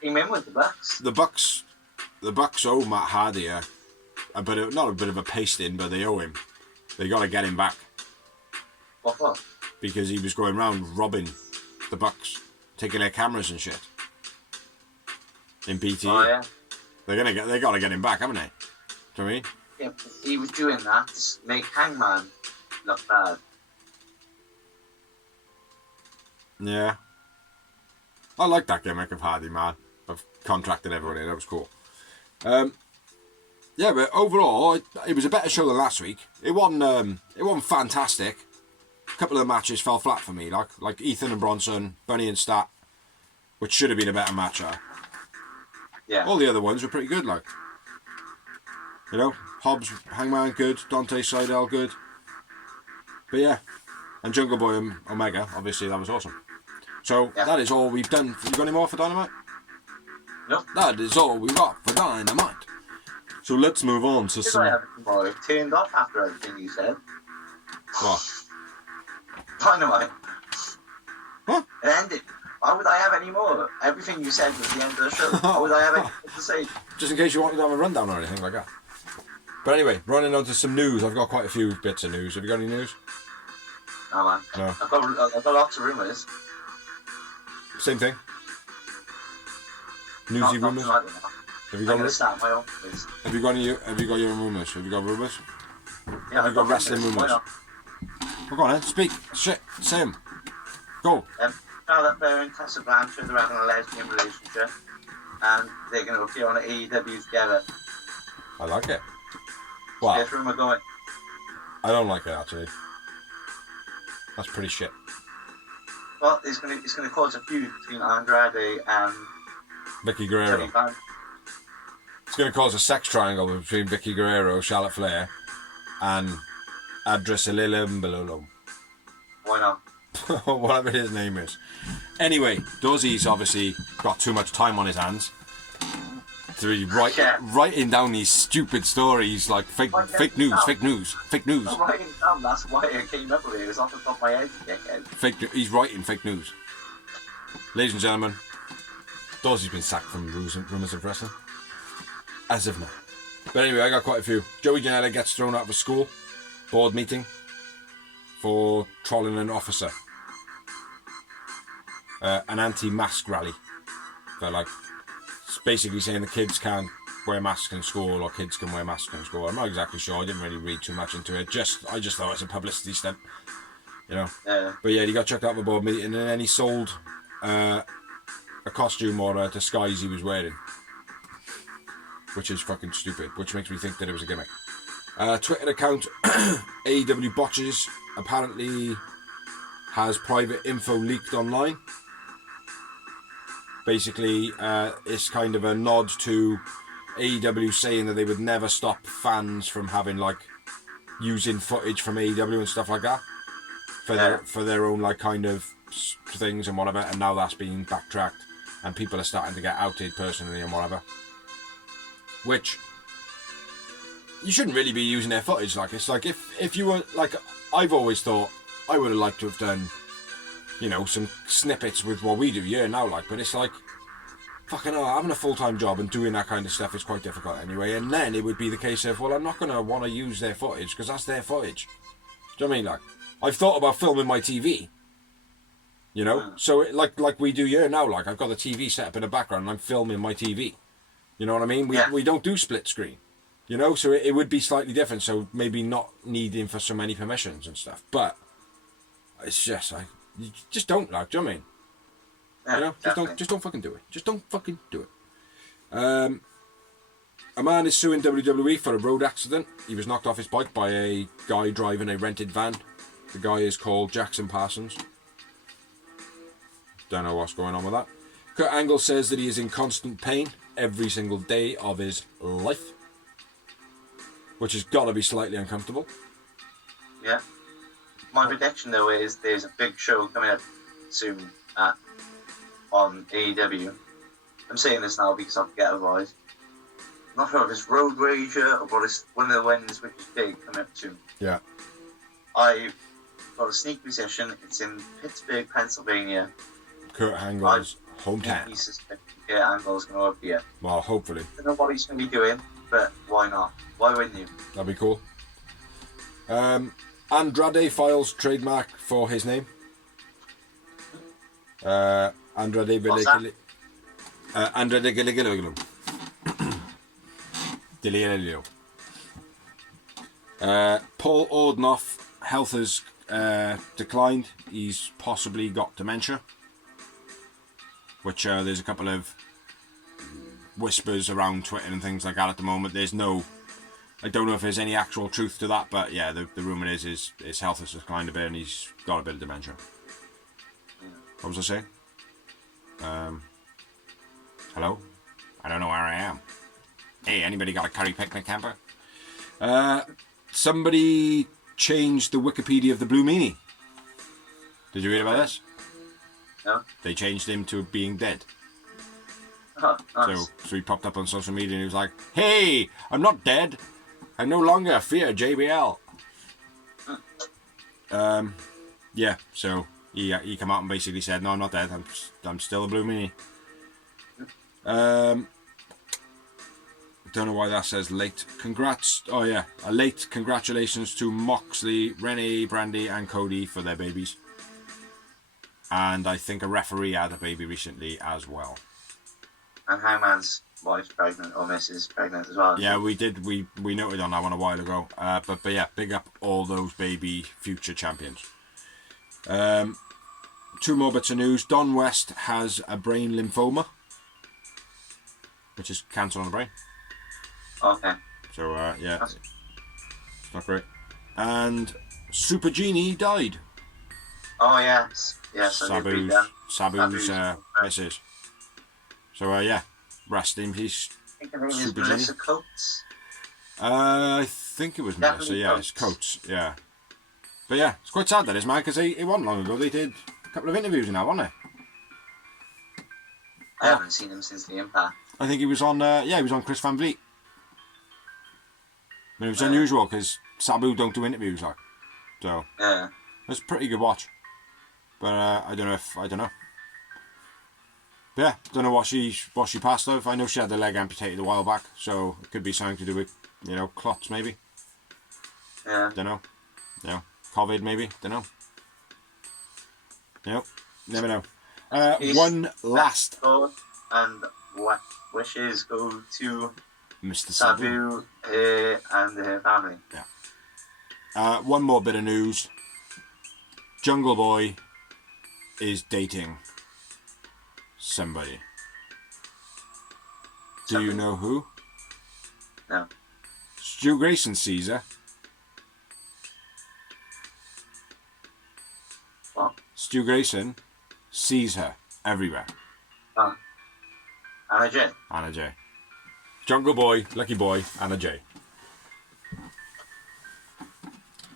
Team in with the Bucks. The Bucks owe Matt Hardy not a bit of a pasting, but they owe him. They got to get him back. What? Because he was going around robbing the Bucks, taking their cameras and shit. In BT. Oh yeah. They got to get him back, haven't they? Do you know what I mean? Yeah, but he was doing that to make Hangman look bad. Yeah. I like that gimmick of Hardy, man. I've contracted everyone in. That was cool. Yeah, but overall, it was a better show than last week. It wasn't fantastic. A couple of the matches fell flat for me, like Ethan and Bronson, Bunny and Stat, which should have been a better match. Yeah. All the other ones were pretty good, like. You know, Hobbs, Hangman, good. Dante Seidel, good. But yeah, and Jungle Boy and Omega, obviously, that was awesome. So that is all we've done. You got any more for Dynamite? Nope. That is all we got for Dynamite. So let's move on to some. I have tomorrow turned off after everything you said. What? Dynamite. Huh? It ended. Why would I have any more? Everything you said was the end of the show. Why would I have anything to say? Just in case you wanted to have a rundown or anything like that. But anyway, running on to some news. I've got quite a few bits of news. Have you got any news? No, man. No. I've got lots of rumours. Same thing. Newsy rumours. Have you got? I'm gonna start my own quiz. Have you got your own rumours? Have you got rumours? Yeah, Have you got wrestling rumours. rumours? Well, go on then. Speak. Shit. Say 'em. Go. Now that they're in Casablanca, they're having a lesbian relationship, and they're going to appear on AEW together. I like it. Wow. There's rumour going. I don't like it actually. That's pretty shit. Well, it's going to cause a feud between Andrade and Vicky Tony Guerrero. Khan. It's going to cause a sex triangle between Vicky Guerrero, Charlotte Flair, and Adresalilum. Why not? Whatever his name is. Anyway, Dozzy's obviously got too much time on his hands to be writing down these stupid stories like fake news. I'm writing down, that's why I came up with it. It was off the top of my head, dickhead. He's writing fake news. Ladies and gentlemen, Dozzy's been sacked from Rumours of Wrestling. As of now. But anyway, I got quite a few. Joey Janela gets thrown out of a school board meeting for trolling an officer. An anti-mask rally. They're like, it's basically saying the kids can't wear masks in school or kids can wear masks in school. I'm not exactly sure. I didn't really read too much into it. I just thought it was a publicity stunt, you know. But yeah, he got chucked out of a board meeting and then he sold a costume or a disguise he was wearing, which is fucking stupid. Which makes me think that it was a gimmick. Twitter account AEW Botches apparently has private info leaked online. Basically, it's kind of a nod to AEW saying that they would never stop fans from having like using footage from AEW and stuff like that for their own like kind of things and whatever. And now that's being backtracked, and people are starting to get outed personally and whatever. Which you shouldn't really be using their footage. Like it's like if you were like, I've always thought I would have liked to have done, you know, some snippets with what we do now, like, but it's like, fucking hell, having a full-time job and doing that kind of stuff is quite difficult anyway, and then it would be the case of, well, I'm not going to want to use their footage, because that's their footage. Do you know what I mean? Like, I've thought about filming my TV, you know, so like we do here now, like, I've got the TV set up in the background and I'm filming my TV, You know what I mean? We don't do split screen. You know, so it would be slightly different. So maybe not needing for so many permissions and stuff. But it's just like you just don't like. Do you know what I mean? Yeah, You know, definitely. just don't fucking do it. Just don't fucking do it. A man is suing WWE for a road accident. He was knocked off his bike by a guy driving a rented van. The guy is called Jackson Parsons. Don't know what's going on with that. Kurt Angle says that he is in constant pain every single day of his life, which has got to be slightly uncomfortable. Yeah. My prediction though is there's a big show coming up soon on AEW. I'm saying this now because I forget otherwise. I'm not sure if it's Road Rager or what is one of the ones which is big coming up soon. Yeah. I've got a sneak position. It's in Pittsburgh, Pennsylvania. Kurt Angle's hometown. He's suspected Angle's going to appear. Well, hopefully. I don't know what he's going to be doing, but why not? Why wouldn't you? That'd be cool. Andrade files trademark for his name. Andrade What's Andrade Delilio. Paul Ordenoff, health has declined. He's possibly got dementia, which there's a couple of whispers around Twitter and things like that at the moment. There's no, I don't know if there's any actual truth to that, but yeah, the rumour is his health has declined a bit and he's got a bit of dementia. What was I saying? Hello? I don't know where I am. Hey, anybody got a curry picnic camper? Somebody changed the Wikipedia of the Blue Meanie. Did you read about this? No? They changed him to being dead. Oh, nice. So he popped up on social media and he was like, "Hey, I'm not dead. I no longer fear JBL." Yeah, so he came out and basically said, "No, I'm not dead. I'm still a Blue Meanie." Don't know why that says late. Congrats. Oh yeah, a late congratulations to Moxley, Renee, Brandy and Cody for their babies. And I think a referee had a baby recently as well. And Hangman's wife's pregnant, or Mrs. pregnant as well. Yeah, we did. We noted on that one a while ago. But yeah, big up all those baby future champions. Two more bits of news. Don West has a brain lymphoma, which is cancer on the brain. Okay. So yeah, it's not great. And Super Genie died. Oh yes, yes. I did read that. Sabu's missus. So yeah, rest in peace. I think her name is Super Melissa Genie. Coates. I think it was Melissa. Definitely Yeah, it's Coates. Yeah, but yeah, it's quite sad that is, man, because it wasn't long ago. They did a couple of interviews in that, wasn't they? I haven't seen him since the Impact. I think he was on. Yeah, he was on Chris Van Vliet. But it was unusual because Sabu don't do interviews, like, so Yeah. it's a pretty good watch. But I don't know. But yeah, don't know what she passed of. I know she had the leg amputated a while back, so it could be something to do with, clots maybe. Yeah. Don't know. COVID maybe. Don't know. Never know. One last. And what wishes go to Mr. Sabu. Sabu and her family. Yeah. One more bit of news. Jungle Boy is dating somebody. Do you know who? No. Stu Grayson sees her. What? Stu Grayson sees her everywhere. Oh. Anna J. Anna J. Jungle Boy, Lucky Boy, Anna J.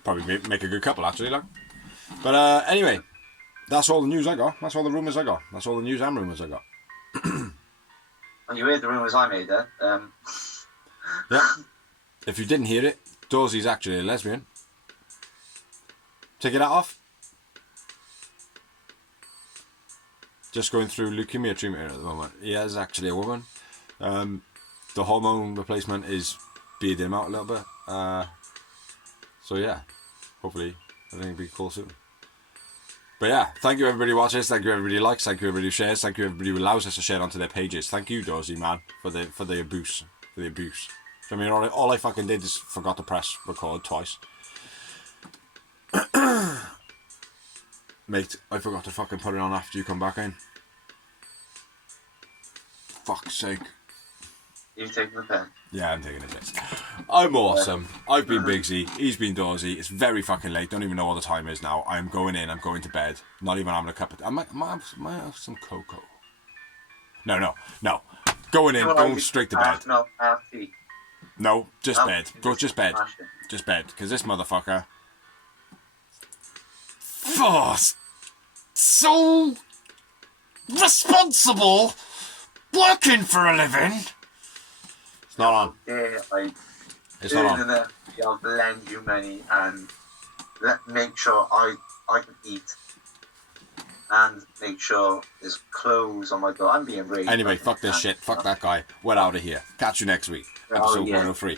Probably make a good couple, actually, like. But anyway, that's all the news I got. That's all the rumours I got. That's all the news and rumours I got. Well, you heard the rumours I made there. Yeah. If you didn't hear it, Dawsey's actually a lesbian. Take that off. Just going through leukemia treatment at the moment. He is actually a woman. The hormone replacement is bearding him out a little bit. So yeah, hopefully everything will be cool soon. But yeah, thank you everybody who watches, thank you everybody who likes, thank you everybody who shares, thank you everybody who allows us to share onto their pages. Thank you, Dorsey, man, for the abuse. For the abuse. I mean, all I fucking did is forgot to press record twice. Mate, I forgot to fucking put it on after you come back in. Fuck's sake. You've taken the pen. Yeah, I'm taking a piss. I'm awesome. I've been Bigsy. He's been Dorsey. It's very fucking late. Don't even know what the time is now. I'm going in. I'm going to bed. Not even having a cup of... I might have some cocoa. No. Going in. Going straight to bed. No, tea. No, just bed. Go, just bed. Just bed. Because this motherfucker... Oh, so... responsible. Working for a living. It's not on. Yeah, It's not on. I'll lend you money and make sure I can eat and make sure there's clothes on my door. I'm being raised. Anyway, fuck this shit. Fuck that guy. We're out of here. Catch you next week. Episode 103.